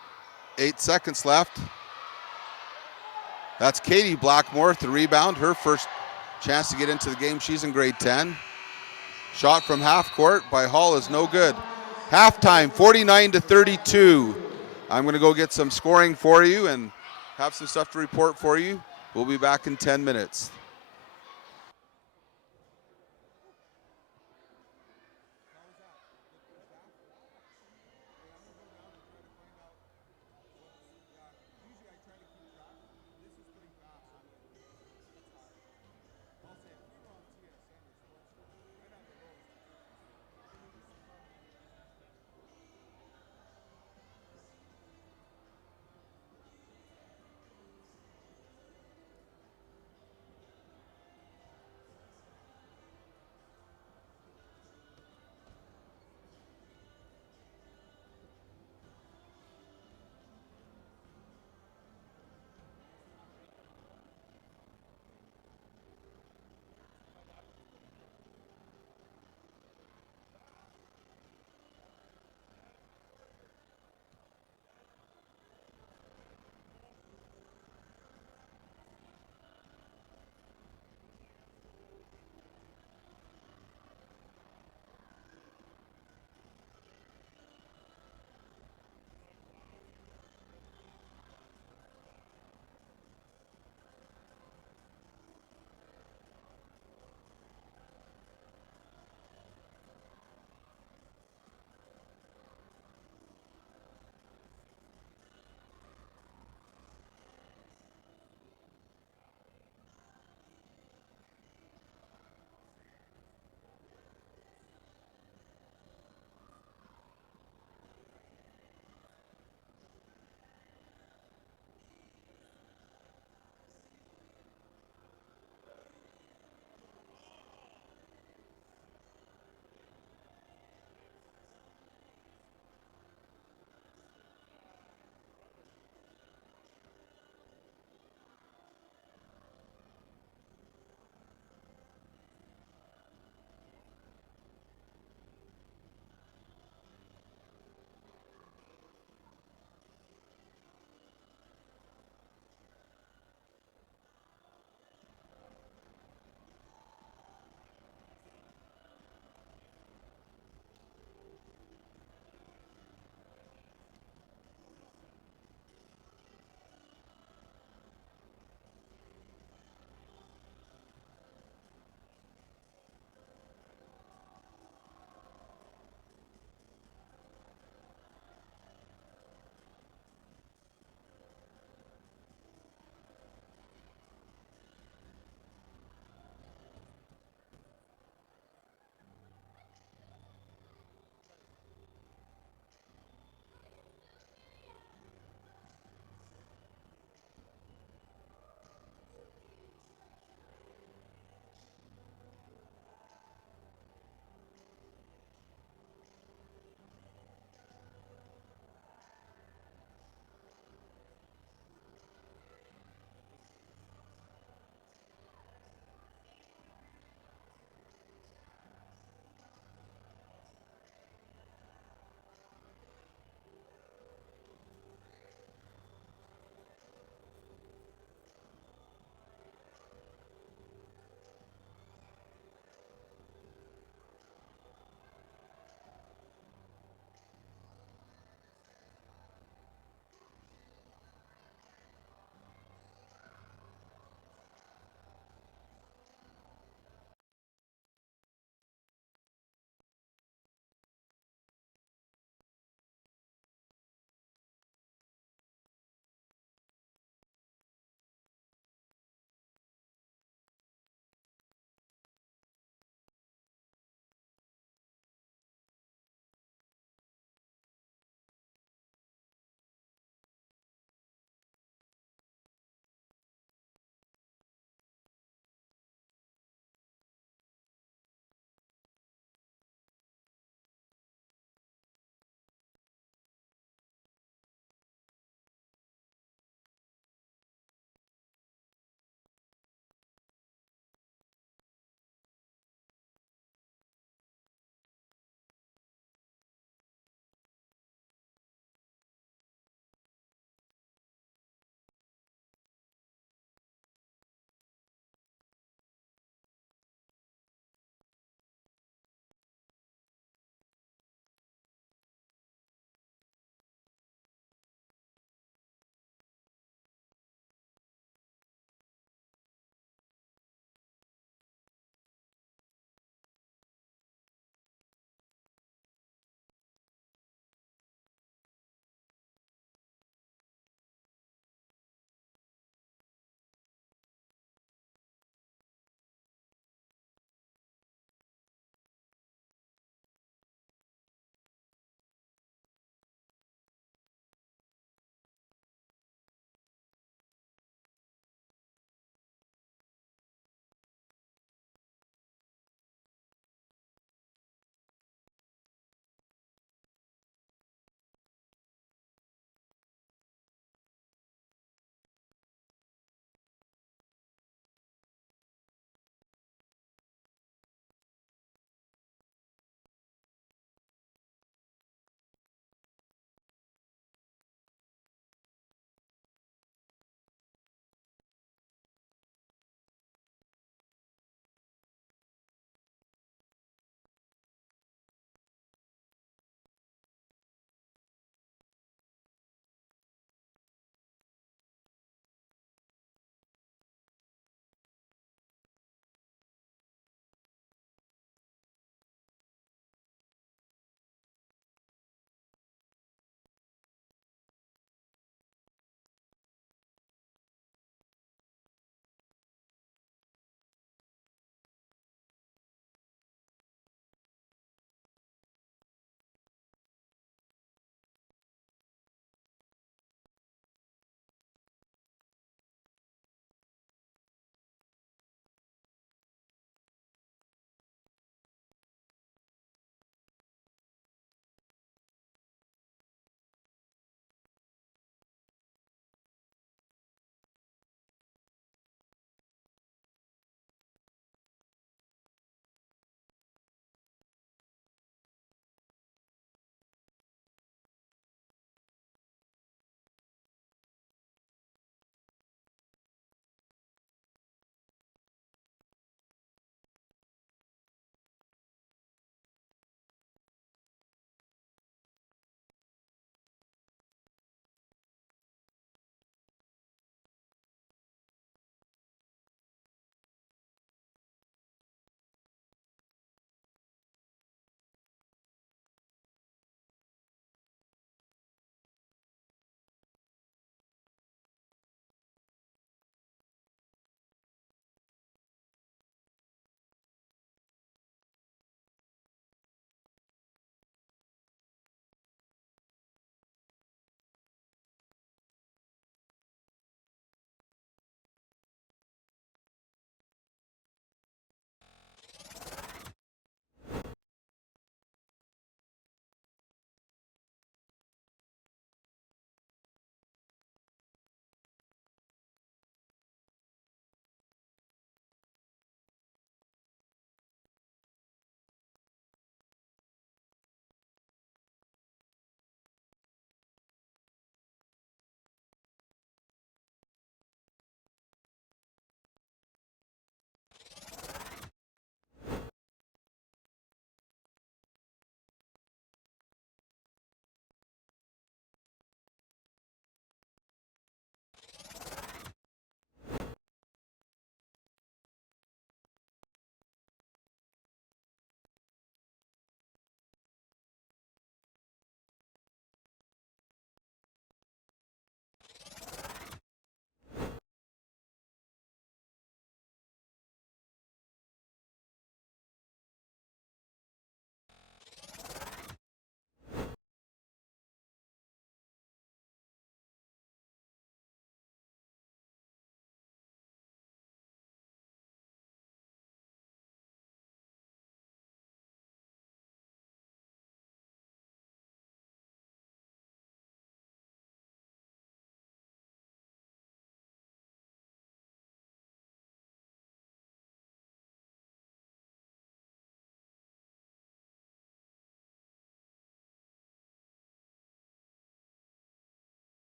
8 seconds left. That's Katie Blackmore, the rebound, her first chance to get into the game. She's in grade 10. Shot from half court by Hall is no good. Halftime, 49-32. I'm going to go get some scoring for you and have some stuff to report for you. We'll be back in 10 minutes.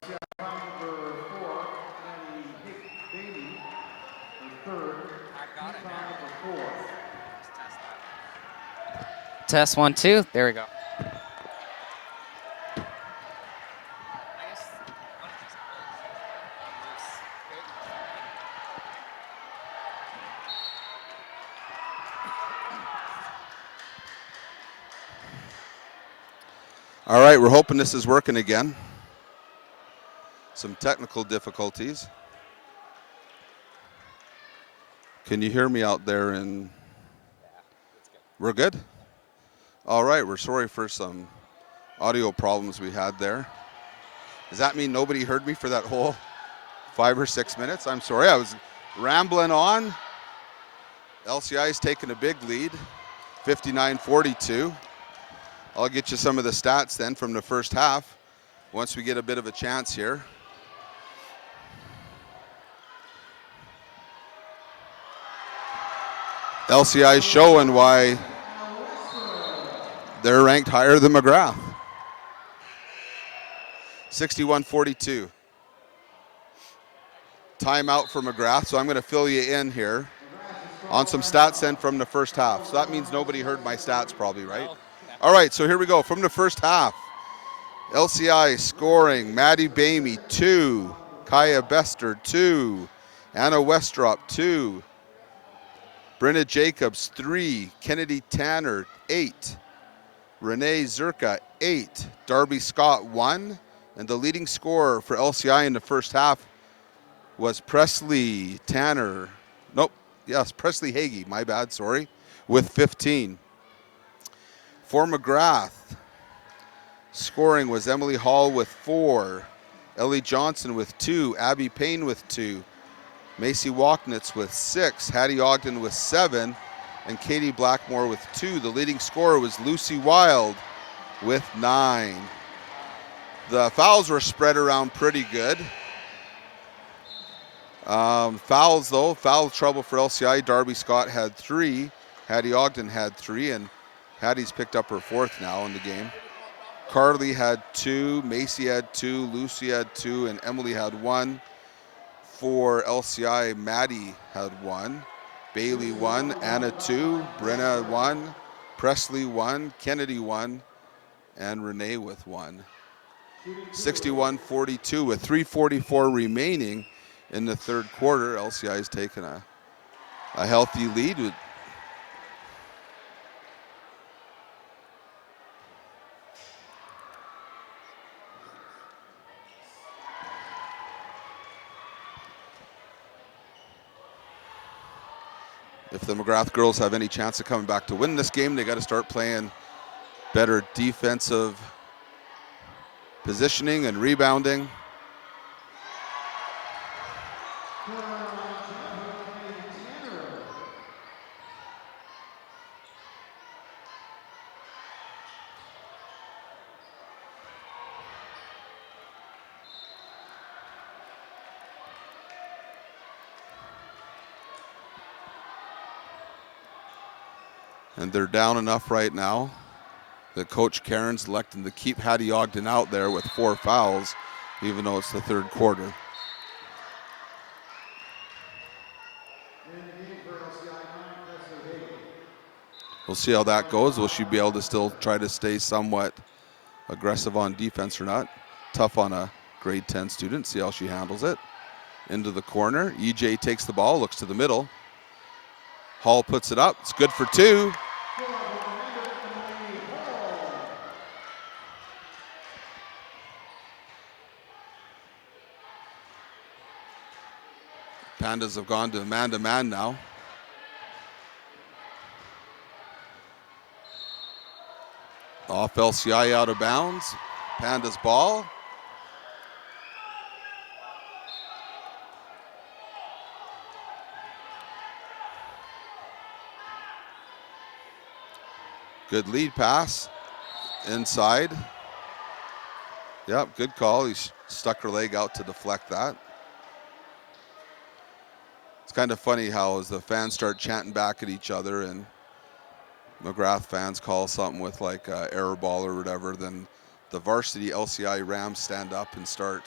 Number 4, Kenny Baby. Third, I've got it now. number 4. Let's test that. Test 1, 2. There we go. I guess one of these balls loose. Good. All right, we're hoping this is working again. Some technical difficulties. Can you hear me out there? And Yeah, that's good. we're good? All right, we're sorry for some audio problems we had there. Does that mean nobody heard me for that whole 5 or 6 minutes? I'm sorry, I was rambling on. LCI's taking a big lead, 59-42. I'll get you some of the stats then from the first half once we get a bit of a chance here. LCI's showing why they're ranked higher than McGrath. 61-42. Timeout for McGrath, so I'm going to fill you in here on some stats then from the first half. So that means nobody heard my stats probably, right? No. All right, so here we go. From the first half, LCI scoring, Maddie Bamey, 2. Kaya Bester, 2. Anna Westrop, 2. Brenna Jacobs, 3. Kennedy Tanner, 8. Renee Zerka, 8. Darby Scott, 1. And the leading scorer for LCI in the first half was Presley Tanner. Nope, yes, Presley Hagee, my bad, sorry, with 15. For McGrath, scoring was Emily Hall with 4. Ellie Johnson with 2. Abby Payne with 2. Macy Walknitz with 6. Hattie Ogden with 7. And Katie Blackmore with 2. The leading scorer was Lucy Wild with 9. The fouls were spread around pretty good. Fouls, though, foul trouble for LCI. Darby Scott had 3. Hattie Ogden had 3, and Hattie's picked up her 4th now in the game. Carly had 2, Macy had 2, Lucy had 2, and Emily had 1. For LCI, Maddie had 1. Bailey 1, Anna 2, Brenna 1, Presley 1, Kennedy 1, and Renee with 1. 61-42 with 3:44 remaining in the third quarter. LCI's taken a healthy lead. If the McGrath girls have any chance of coming back to win this game, they got to start playing better defensive positioning and rebounding. And they're down enough right now that Coach Karen's electing to keep Hattie Ogden out there with 4 fouls, even though it's the third quarter. We'll see how that goes. Will she be able to still try to stay somewhat aggressive on defense or not? Tough on a grade 10 student. See how she handles it. Into the corner. EJ takes the ball, looks to the middle. Hall puts it up. It's good for 2. Pandas have gone to man-to-man now. Off LCI, out of bounds. Pandas ball. Good lead pass. Inside. Yep, good call. He stuck her leg out to deflect that. It's kind of funny how as the fans start chanting back at each other and McGrath fans call something with like error ball or whatever, then the varsity LCI Rams stand up and start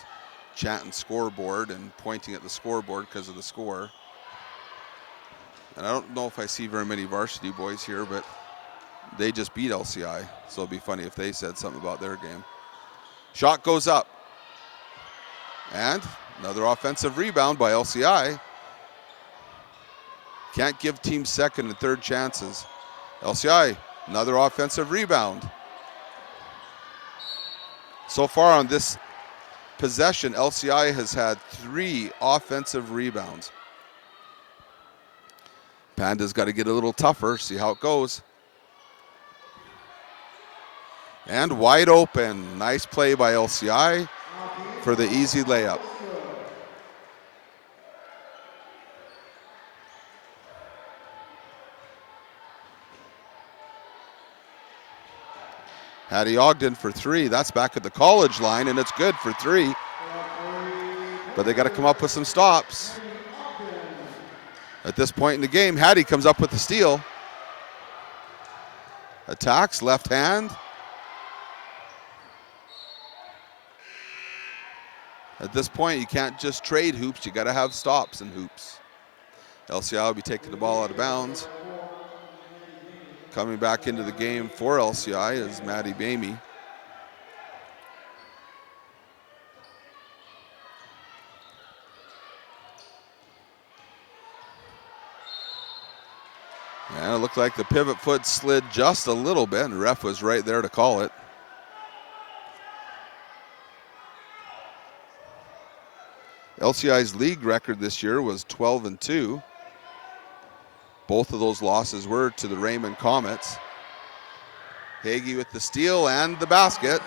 chanting scoreboard and pointing at the scoreboard because of the score. And I don't know if I see very many varsity boys here, but they just beat LCI, so it'd be funny if they said something about their game. Shot goes up. And another offensive rebound by LCI. Can't give teams second and third chances. LCI, another offensive rebound. So far on this possession, LCI has had 3 offensive rebounds. Panda's got to get a little tougher, see how it goes. And wide open. Nice play by LCI for the easy layup. Hattie Ogden for 3. That's back at the college line, and it's good for 3. But they got to come up with some stops. At this point in the game, Hattie comes up with the steal. Attacks, left hand. At this point, you can't just trade hoops. You got to have stops in hoops. LCI will be taking the ball out of bounds. Coming back into the game for LCI is Maddie Bamey. And it looked like the pivot foot slid just a little bit, and the ref was right there to call it. LCI's league record this year was 12-2. Both of those losses were to the Raymond Comets. Hagee with the steal and the basket.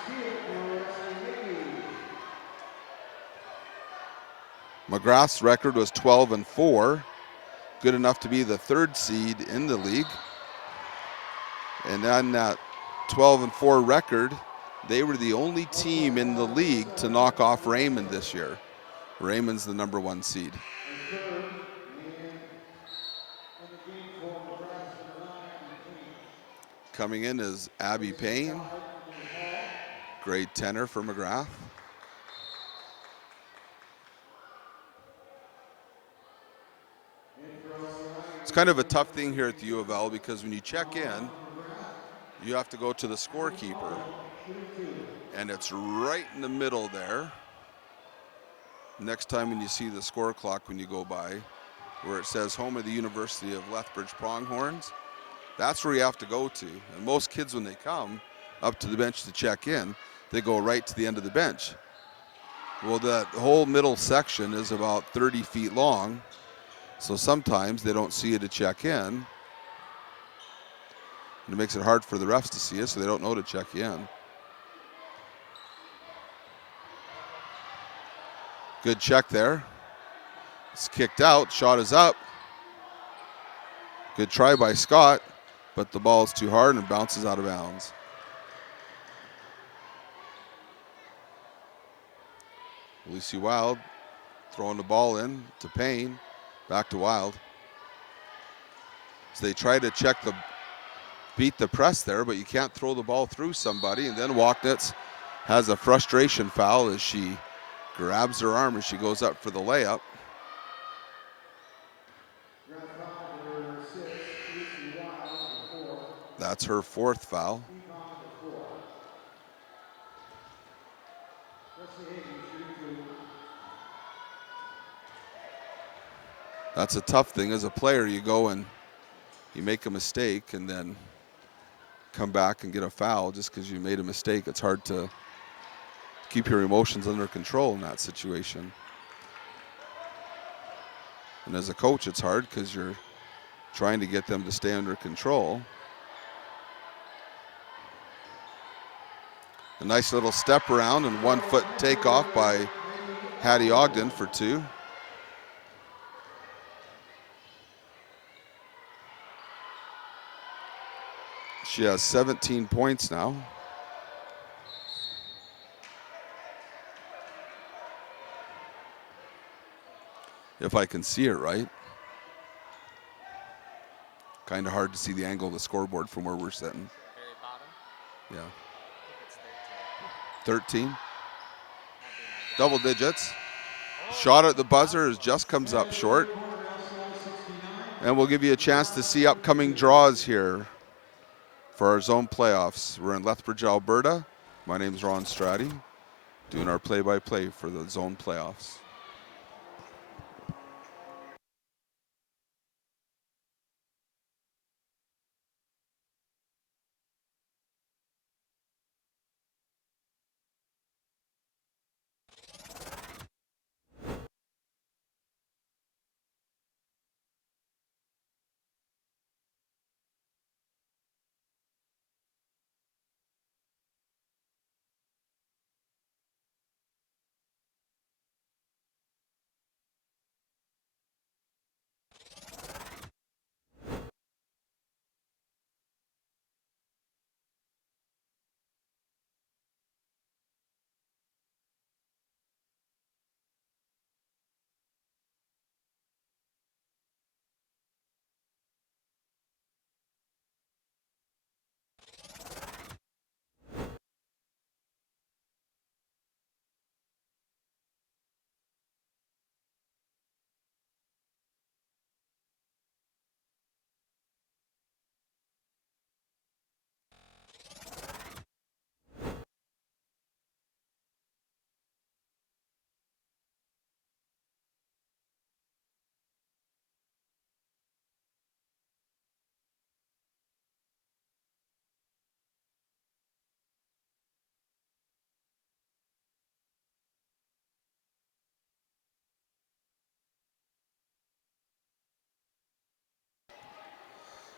McGrath's record was 12-4. Good enough to be the 3rd seed in the league. And on that 12-4 record, they were the only team in the league to knock off Raymond this year. Raymond's the number 1 seed. Coming in is Abby Payne, grade 10er for McGrath. It's kind of a tough thing here at the U of L because when you check in, you have to go to the scorekeeper, and it's right in the middle there. Next time when you see the score clock when you go by, where it says home of the University of Lethbridge Pronghorns, that's where you have to go to. And most kids, when they come up to the bench to check in, they go right to the end of the bench. Well, that whole middle section is about 30 feet long, so sometimes they don't see you to check in. And it makes it hard for the refs to see you, so they don't know to check you in. Good check there. It's kicked out, shot is up. Good try by Scott, but the ball is too hard and bounces out of bounds. Lucy Wild throwing the ball in to Payne, back to Wild. So they try to beat the press there, but you can't throw the ball through somebody. And then Walknitz has a frustration foul as she grabs her arm as she goes up for the layup. That's her 4th foul. That's a tough thing as a player. You go and you make a mistake and then come back and get a foul just because you made a mistake. It's hard to keep your emotions under control in that situation. And as a coach, it's hard because you're trying to get them to stay under control. A nice little step around and 1-foot takeoff by Hattie Ogden for 2. She has 17 points now. If I can see it right. Kind of hard to see the angle of the scoreboard from where we're sitting. Very bottom. Yeah. I think it's 13. 13? That'd be my double digits. Shot at the buzzer just comes up short. And we'll give you a chance to see upcoming draws here for our zone playoffs. We're in Lethbridge, Alberta. My name's Ron Stratty, doing our play-by-play for the zone playoffs.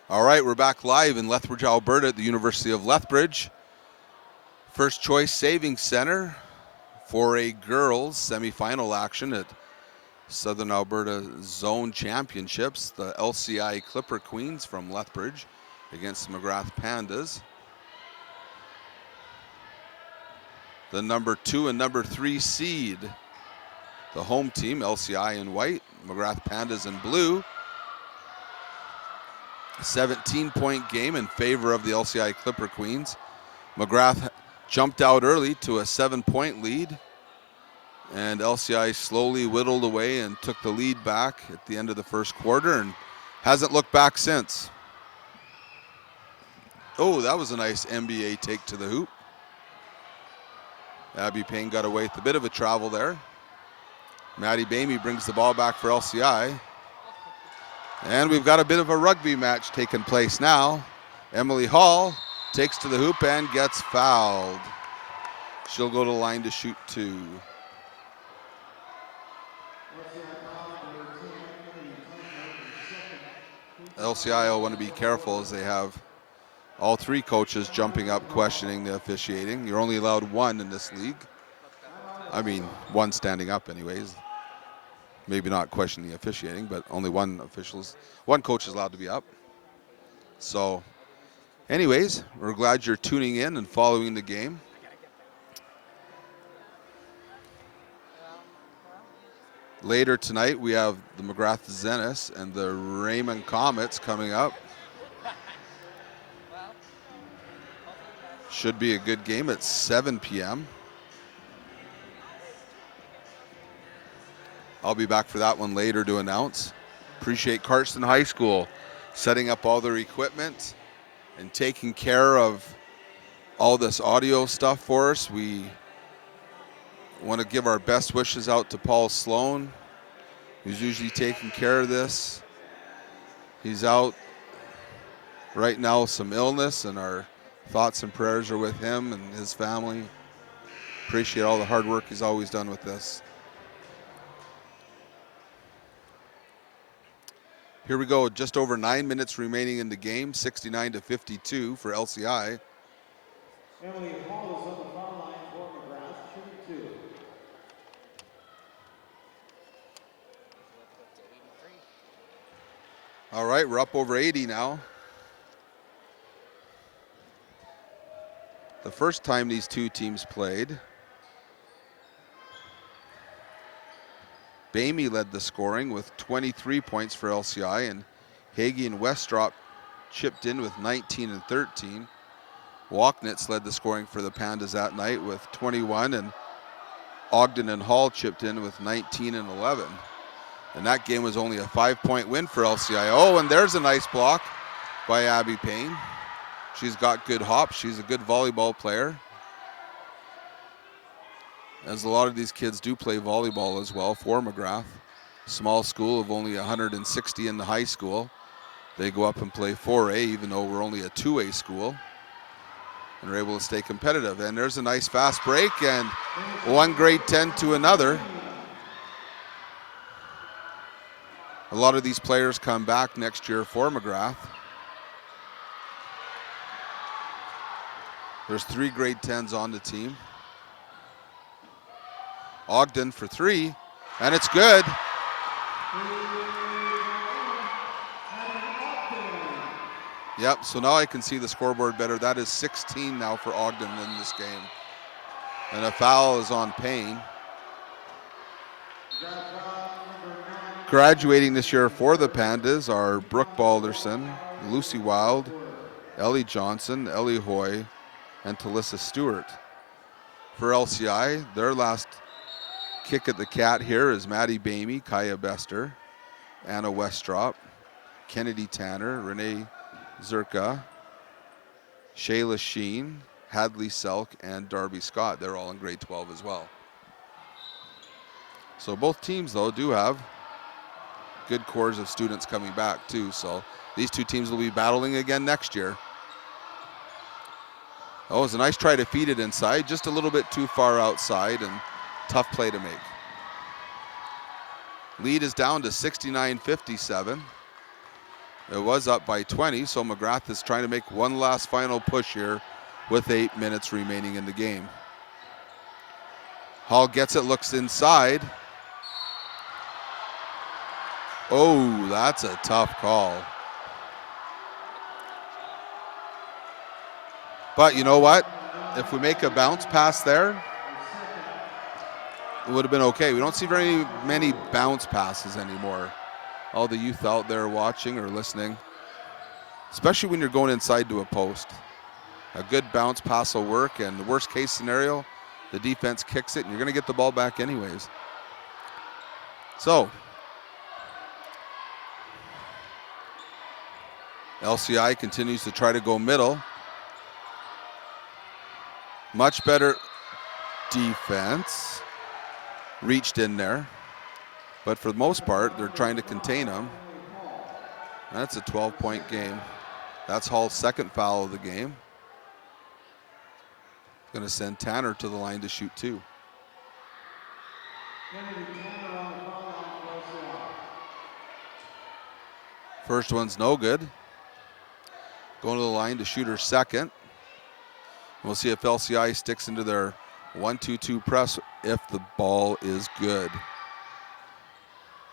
All right, we're back live in Lethbridge, Alberta at the University of Lethbridge. First Choice Savings Center for a girls semifinal action at Southern Alberta Zone Championships. The LCI Clipper Queens from Lethbridge against the McGrath Pandas. The number 2 and number 3 seed, the home team, LCI in white, McGrath Pandas in blue. A 17-point game in favor of the LCI Clipper Queens. McGrath jumped out early to a 7-point lead, and LCI slowly whittled away and took the lead back at the end of the first quarter and hasn't looked back since. Oh, that was a nice NBA take to the hoop. Abby Payne got away with a bit of a travel there. Maddie Bamey brings the ball back for LCI. And we've got a bit of a rugby match taking place now. Emily Hall takes to the hoop and gets fouled. She'll go to the line to shoot 2. LCI will want to be careful as they have all 3 coaches jumping up questioning the officiating. You're only allowed 1 in this league. I mean, 1 standing up anyways. Maybe not question the officiating, but only one coach is allowed to be up. So anyways, we're glad you're tuning in and following the game. Later tonight, we have the McGrath Zeniths and the Raymond Comets coming up. Should be a good game at 7 p.m. I'll be back for that one later to announce. Appreciate Cardston High School setting up all their equipment and taking care of all this audio stuff for us. We want to give our best wishes out to Paul Sloan, who's usually taking care of this. He's out right now with some illness, and our thoughts and prayers are with him and his family. Appreciate all the hard work he's always done with this. Here we go, just over 9 minutes remaining in the game, 69-52 for LCI. Emily Hall is on the foul line for McGrath, shooting 2. All right, we're up over 80 now. The first time these 2 teams played, Bamey led the scoring with 23 points for LCI, and Hagee and Westrop chipped in with 19 and 13. Walknitz led the scoring for the Pandas that night with 21, and Ogden and Hall chipped in with 19 and 11. And that game was only a 5-point win for LCI. Oh, and there's a nice block by Abby Payne. She's got good hops. She's a good volleyball player. As a lot of these kids do play volleyball as well for McGrath. Small school of only 160 in the high school. They go up and play 4A, even though we're only a 2A school. And are able to stay competitive. And there's a nice fast break, and one grade 10 to another. A lot of these players come back next year for McGrath. There's 3 grade 10s on the team. Ogden for 3, and it's good. Yep, so now I can see the scoreboard better. That is 16 now for Ogden in this game. And a foul is on Payne. Graduating this year for the Pandas are Brooke Balderson, Lucy Wild, Ellie Johnson, Ellie Hoy, and Talissa Stewart. For LCI, their last kick at the cat here is Maddie Bamey, Kaya Bester, Anna Westrop, Kennedy Tanner, Renee Zerka, Shayla Sheen, Hadley Selk, and Darby Scott. They're all in grade 12 as well. So both teams, though, do have good cores of students coming back, too. So these two teams will be battling again next year. Oh, it's a nice try to feed it inside, just a little bit too far outside, and tough play to make. Lead is down to 69-57. It was up by 20, so McGrath is trying to make one last final push here with 8 minutes remaining in the game. Hall gets it, looks inside. Oh, that's a tough call. But you know what? If we make a bounce pass there, it would have been okay. We don't see very many bounce passes anymore. All the youth out there watching or listening, especially when you're going inside to a post. A good bounce pass will work, and the worst case scenario, the defense kicks it, and you're going to get the ball back anyways. So, LCI continues to try to go middle. Much better defense. Reached in there. But for the most part, they're trying to contain him. That's a 12-point game. That's Hall's second foul of the game. Going to send Tanner to the line to shoot 2. First one's no good. Going to the line to shoot her second. We'll see if LCI sticks into their 1-2-2 press if the ball is good.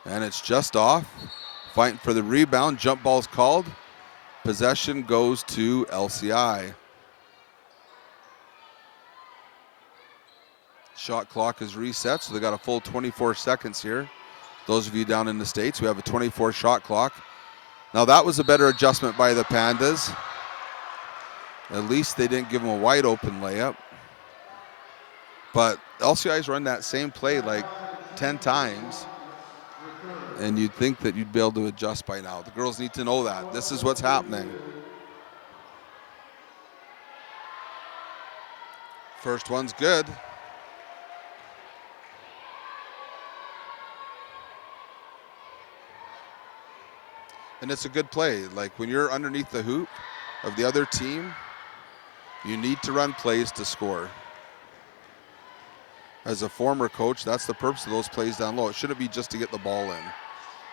And it's just off. Fighting for the rebound. Jump ball's called. Possession goes to LCI. Shot clock is reset, so they got a full 24 seconds here. Those of you down in the States, we have a 24 shot clock. Now that was a better adjustment by the Pandas. At least they didn't give them a wide open layup. But LCI's run that same play like 10 times. And you'd think that you'd be able to adjust by now. The girls need to know that. This is what's happening. First one's good. And it's a good play. Like when you're underneath the hoop of the other team, you need to run plays to score. As a former coach, that's the purpose of those plays down low. It shouldn't be just to get the ball in.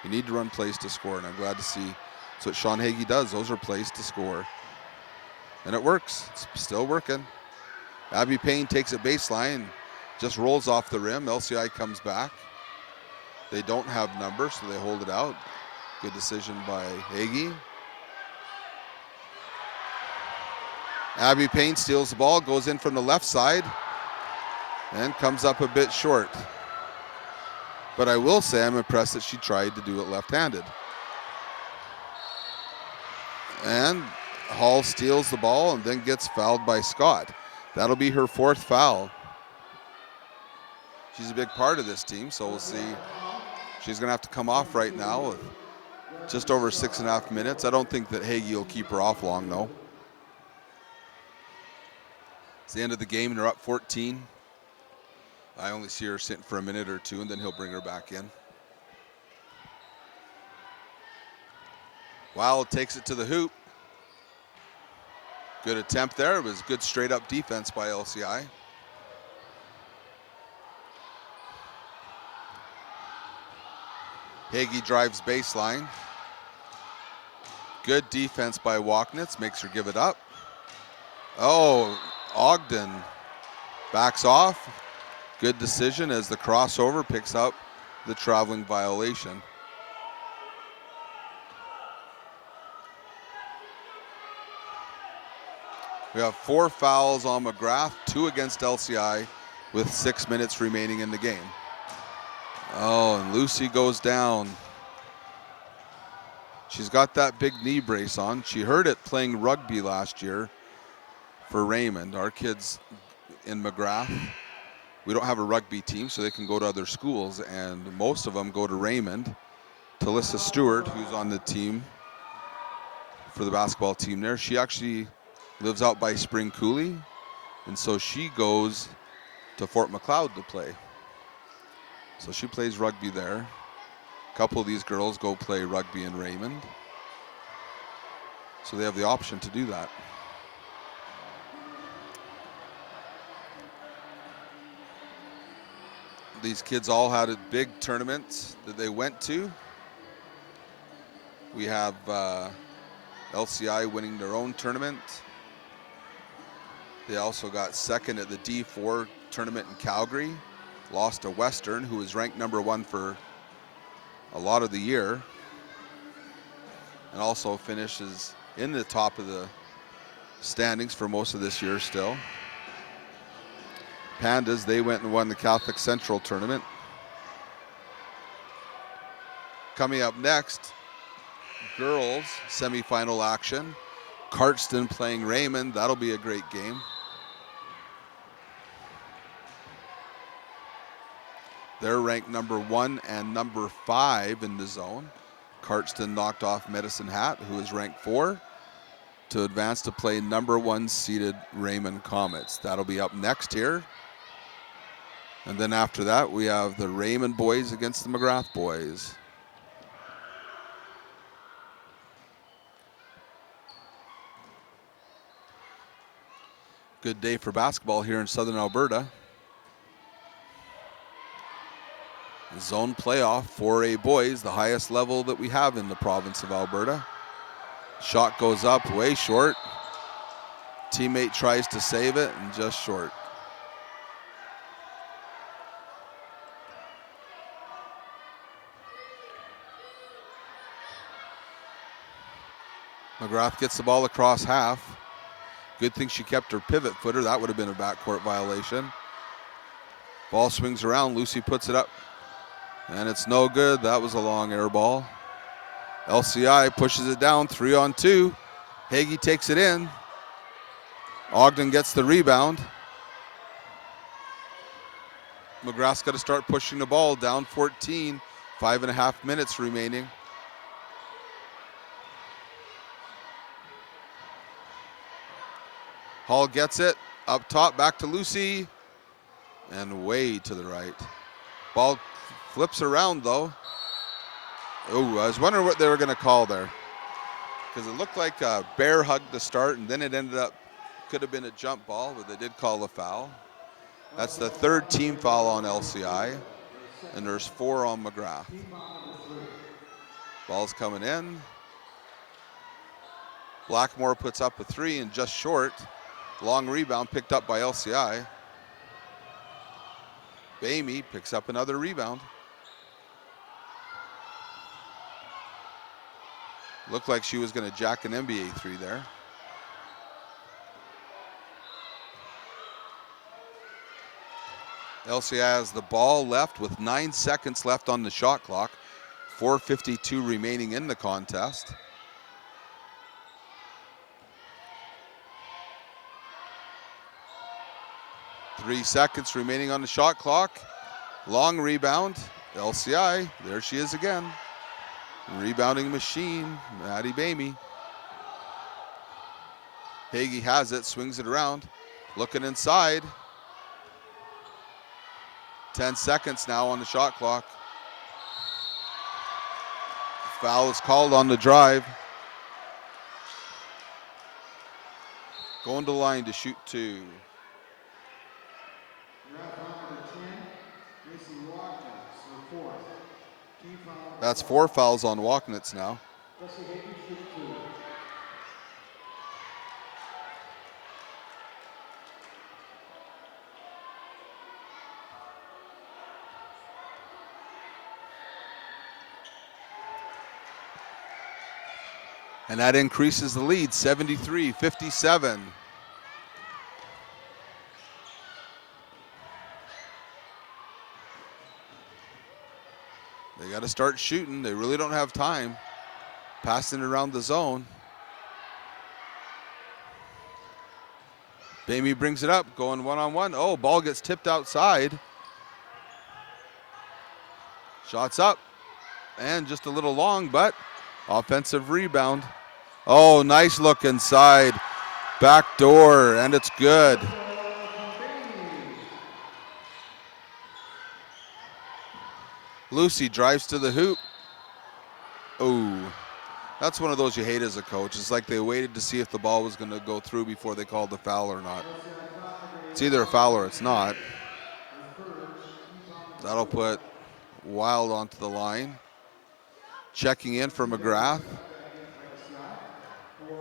You need to run plays to score, and I'm glad to see that's what Sean Hagee does. Those are plays to score. And it works. It's still working. Abby Payne takes it baseline, just rolls off the rim. LCI comes back. They don't have numbers, so they hold it out. Good decision by Hagee. Abby Payne steals the ball, goes in from the left side, and comes up a bit short. But I will say I'm impressed that she tried to do it left-handed. And Hall steals the ball and then gets fouled by Scott. That'll be her 4th foul. She's a big part of this team, so we'll see. She's going to have to come off right now with just over 6.5 minutes. I don't think that Hagee will keep her off long, though. It's the end of the game, and they're up 14. I only see her sitting for a minute or two, and then he'll bring her back in. Wild takes it to the hoop. Good attempt there. It was good straight-up defense by LCI. Hagee drives baseline. Good defense by Walknitz, makes her give it up. Oh, Ogden backs off. Good decision as the crossover picks up the traveling violation. We have 4 fouls on McGrath, 2 against LCI with 6 minutes remaining in the game. Oh, and Lucy goes down. She's got that big knee brace on. She hurt it playing rugby last year for Raymond. Our kids in McGrath, we don't have a rugby team, so they can go to other schools, and most of them go to Raymond. Talissa Stewart, who's on the team for the basketball team there, she actually lives out by Spring Coulee, and so she goes to Fort McLeod to play. So she plays rugby there. A couple of these girls go play rugby in Raymond. So they have the option to do that. These kids all had a big tournaments that they went to. We have LCI winning their own tournament. They also got second at the D4 tournament in Calgary. Lost to Western, who was ranked #1 for a lot of the year. And also finishes in the top of the standings for most of this year still. Pandas, they went and won the Catholic Central tournament. Coming up next, girls semifinal action. Cardston playing Raymond. That'll be a great game. They're ranked #1 and #5 in the zone. Cardston knocked off Medicine Hat, who is ranked 4, to advance to play #1 seeded Raymond Comets. That'll be up next here. And then after that, we have the Raymond boys against the McGrath boys. Good day for basketball here in Southern Alberta. Zone playoff 4A boys, the highest level that we have in the province of Alberta. Shot goes up, way short. Teammate tries to save it and just short. McGrath gets the ball across half. Good thing she kept her pivot footer. That would have been a backcourt violation. Ball swings around. Lucy puts it up. And it's no good. That was a long air ball. LCI pushes it down, 3-on-2. Hagee takes it in. Ogden gets the rebound. McGrath's got to start pushing the ball, down 14, 5.5 minutes remaining. Hall gets it, up top, back to Lucy, and way to the right. Ball flips around though. Oh, I was wondering what they were going to call there, because it looked like a bear hug to start, and then it ended up, could have been a jump ball, but they did call a foul. That's the 3rd team foul on LCI, and there's 4 on McGrath. Ball's coming in. Blackmore puts up a 3 and just short. Long rebound picked up by LCI. Bamey picks up another rebound. Looked like she was going to jack an NBA 3 there. LCI has the ball left with 9 seconds left on the shot clock. 4:52 remaining in the contest. Three seconds remaining on the shot clock. Long rebound. LCI. There she is again. Rebounding machine. Maddie Bamey. Hagee has it. Swings it around. Looking inside. 10 seconds now on the shot clock. Foul is called on the drive. Going to the line to shoot 2. That's 4 fouls on Walknitz now. And that increases the lead, 73-57. They got to start shooting. They really don't have time. Passing it around the zone. Bamey brings it up, going one-on-one. Oh, ball gets tipped outside. Shots up, and just a little long, but offensive rebound. Oh, nice look inside. Back door, and it's good. Lucy drives to the hoop. Oh, that's one of those you hate as a coach. It's like they waited to see if the ball was going to go through before they called the foul or not. It's either a foul or it's not. That'll put Wild onto the line. Checking in for McGrath.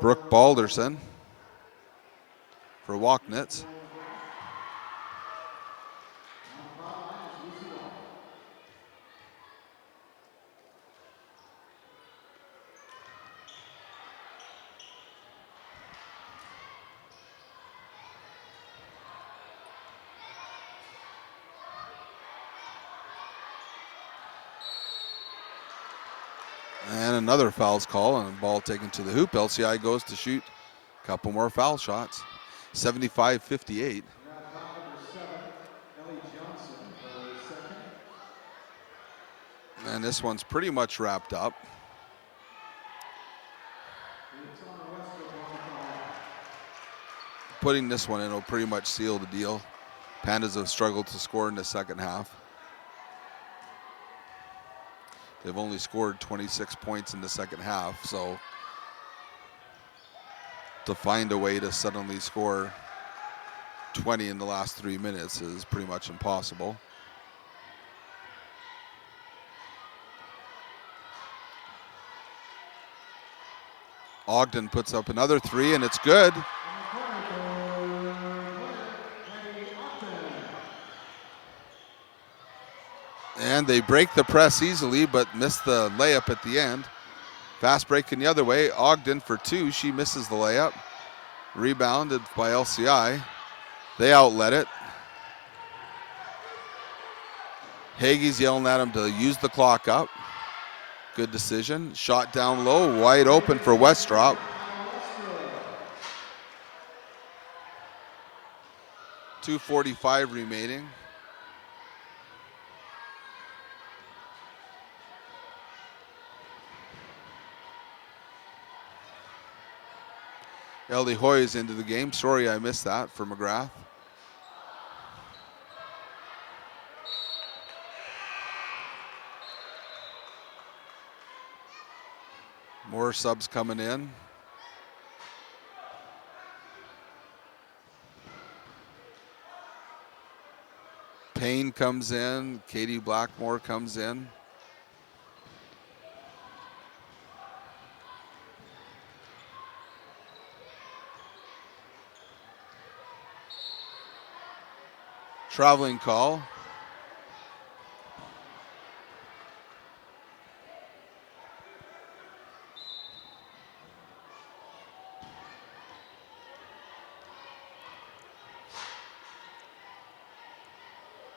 Brooke Balderson for Walknitz. And another foul's call and a ball taken to the hoop. LCI goes to shoot a couple more foul shots. 75-58. And this one's pretty much wrapped up. Putting this one in will pretty much seal the deal. Pandas have struggled to score in the second half. They've only scored 26 points in the second half, so to find a way to suddenly score 20 in the last 3 minutes is pretty much impossible. Ogden puts up another 3, and it's good. And they break the press easily, but miss the layup at the end. Fast breaking the other way. Ogden for 2. She misses the layup. Rebounded by LCI. They outlet it. Hagee's yelling at him to use the clock up. Good decision. Shot down low, wide open for Westrop. .245 remaining. Ellie Hoy is into the game. Sorry I missed that for McGrath. More subs coming in. Payne comes in. Katie Blackmore comes in. Traveling call.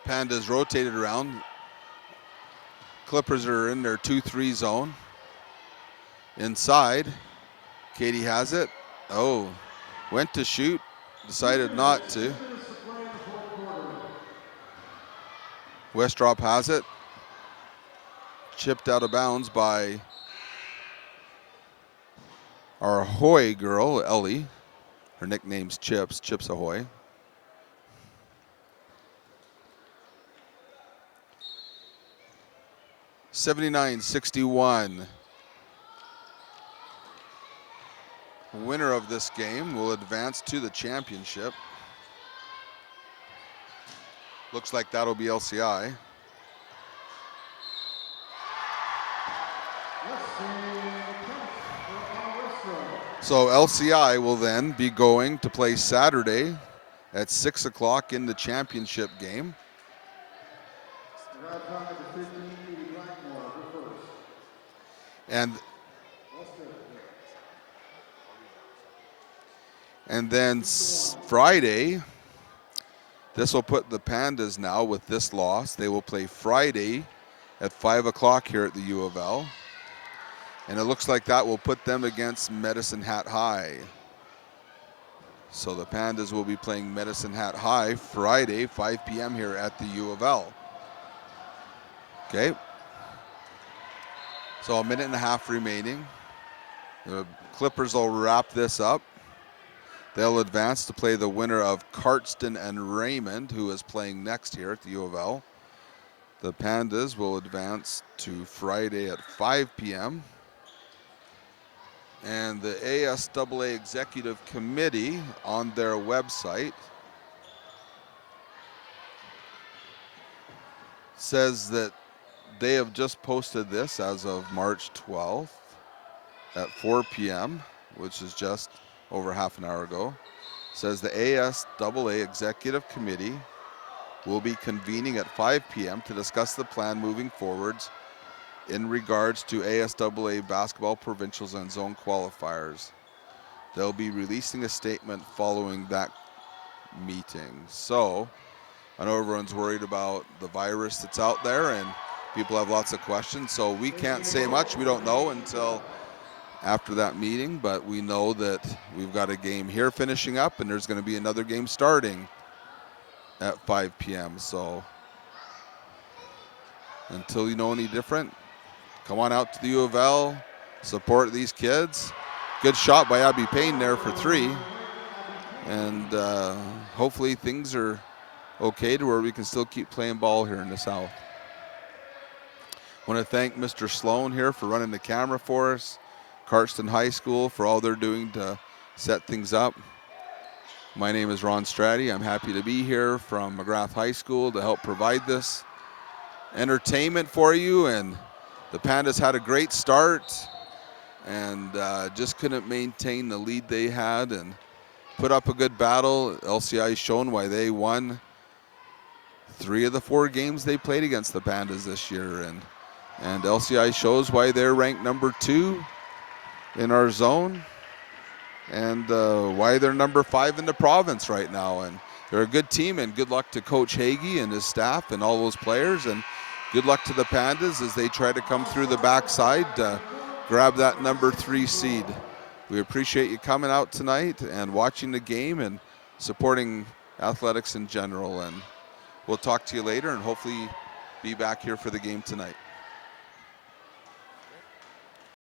Pandas rotated around. Clippers are in their 2-3 zone. Inside. Katie has it. Oh, went to shoot, decided not to. Westrop has it. Chipped out of bounds by our Ahoy girl, Ellie. Her nickname's Chips, Chips Ahoy. (79-61). Winner of this game will advance to the championship. Looks like that'll be LCI. So LCI will then be going to play Saturday at 6 o'clock in the championship game. And then Friday, this will put the Pandas now with this loss. They will play Friday at 5 o'clock here at the U of L. And it looks like that will put them against Medicine Hat High. So the Pandas will be playing Medicine Hat High Friday, 5 p.m. here at the U of L. Okay. So a minute and a half remaining. The Clippers will wrap this up. They'll advance to play the winner of Cardston and Raymond, who is playing next here at the U of L. The Pandas will advance to Friday at 5 p.m. And the ASAA Executive Committee on their website says that they have just posted this as of March 12th at 4 p.m., which is just over half an hour ago. Says the ASAA Executive Committee will be convening at 5 p.m. to discuss the plan moving forwards in regards to ASAA basketball provincials and zone qualifiers. They'll be releasing a statement following that meeting. So I know everyone's worried about the virus that's out there and people have lots of questions, so we can't say much. We don't know until after that meeting, but we know that we've got a game here finishing up and there's going to be another game starting at 5 p.m. So until you know any different, come on out to the U of L, support these kids. Good shot by Abby Payne there for 3. And hopefully things are okay to where we can still keep playing ball here in the South. I want to thank Mr. Sloan here for running the camera for us. Cardston High School for all they're doing to set things up. My name is Ron Stratty. I'm happy to be here from McGrath High School to help provide this entertainment for you. And the Pandas had a great start and just couldn't maintain the lead they had and put up a good battle. LCI has shown why they won 3 of the 4 games they played against the Pandas this year. And LCI shows why they're ranked number 2 in our zone and why they're number 5 in the province right now. And they're a good team, and good luck to Coach Hagee and his staff and all those players, and good luck to the Pandas as they try to come through the backside to grab that number 3 seed. We appreciate you coming out tonight and watching the game and supporting athletics in general, and we'll talk to you later and hopefully be back here for the game tonight.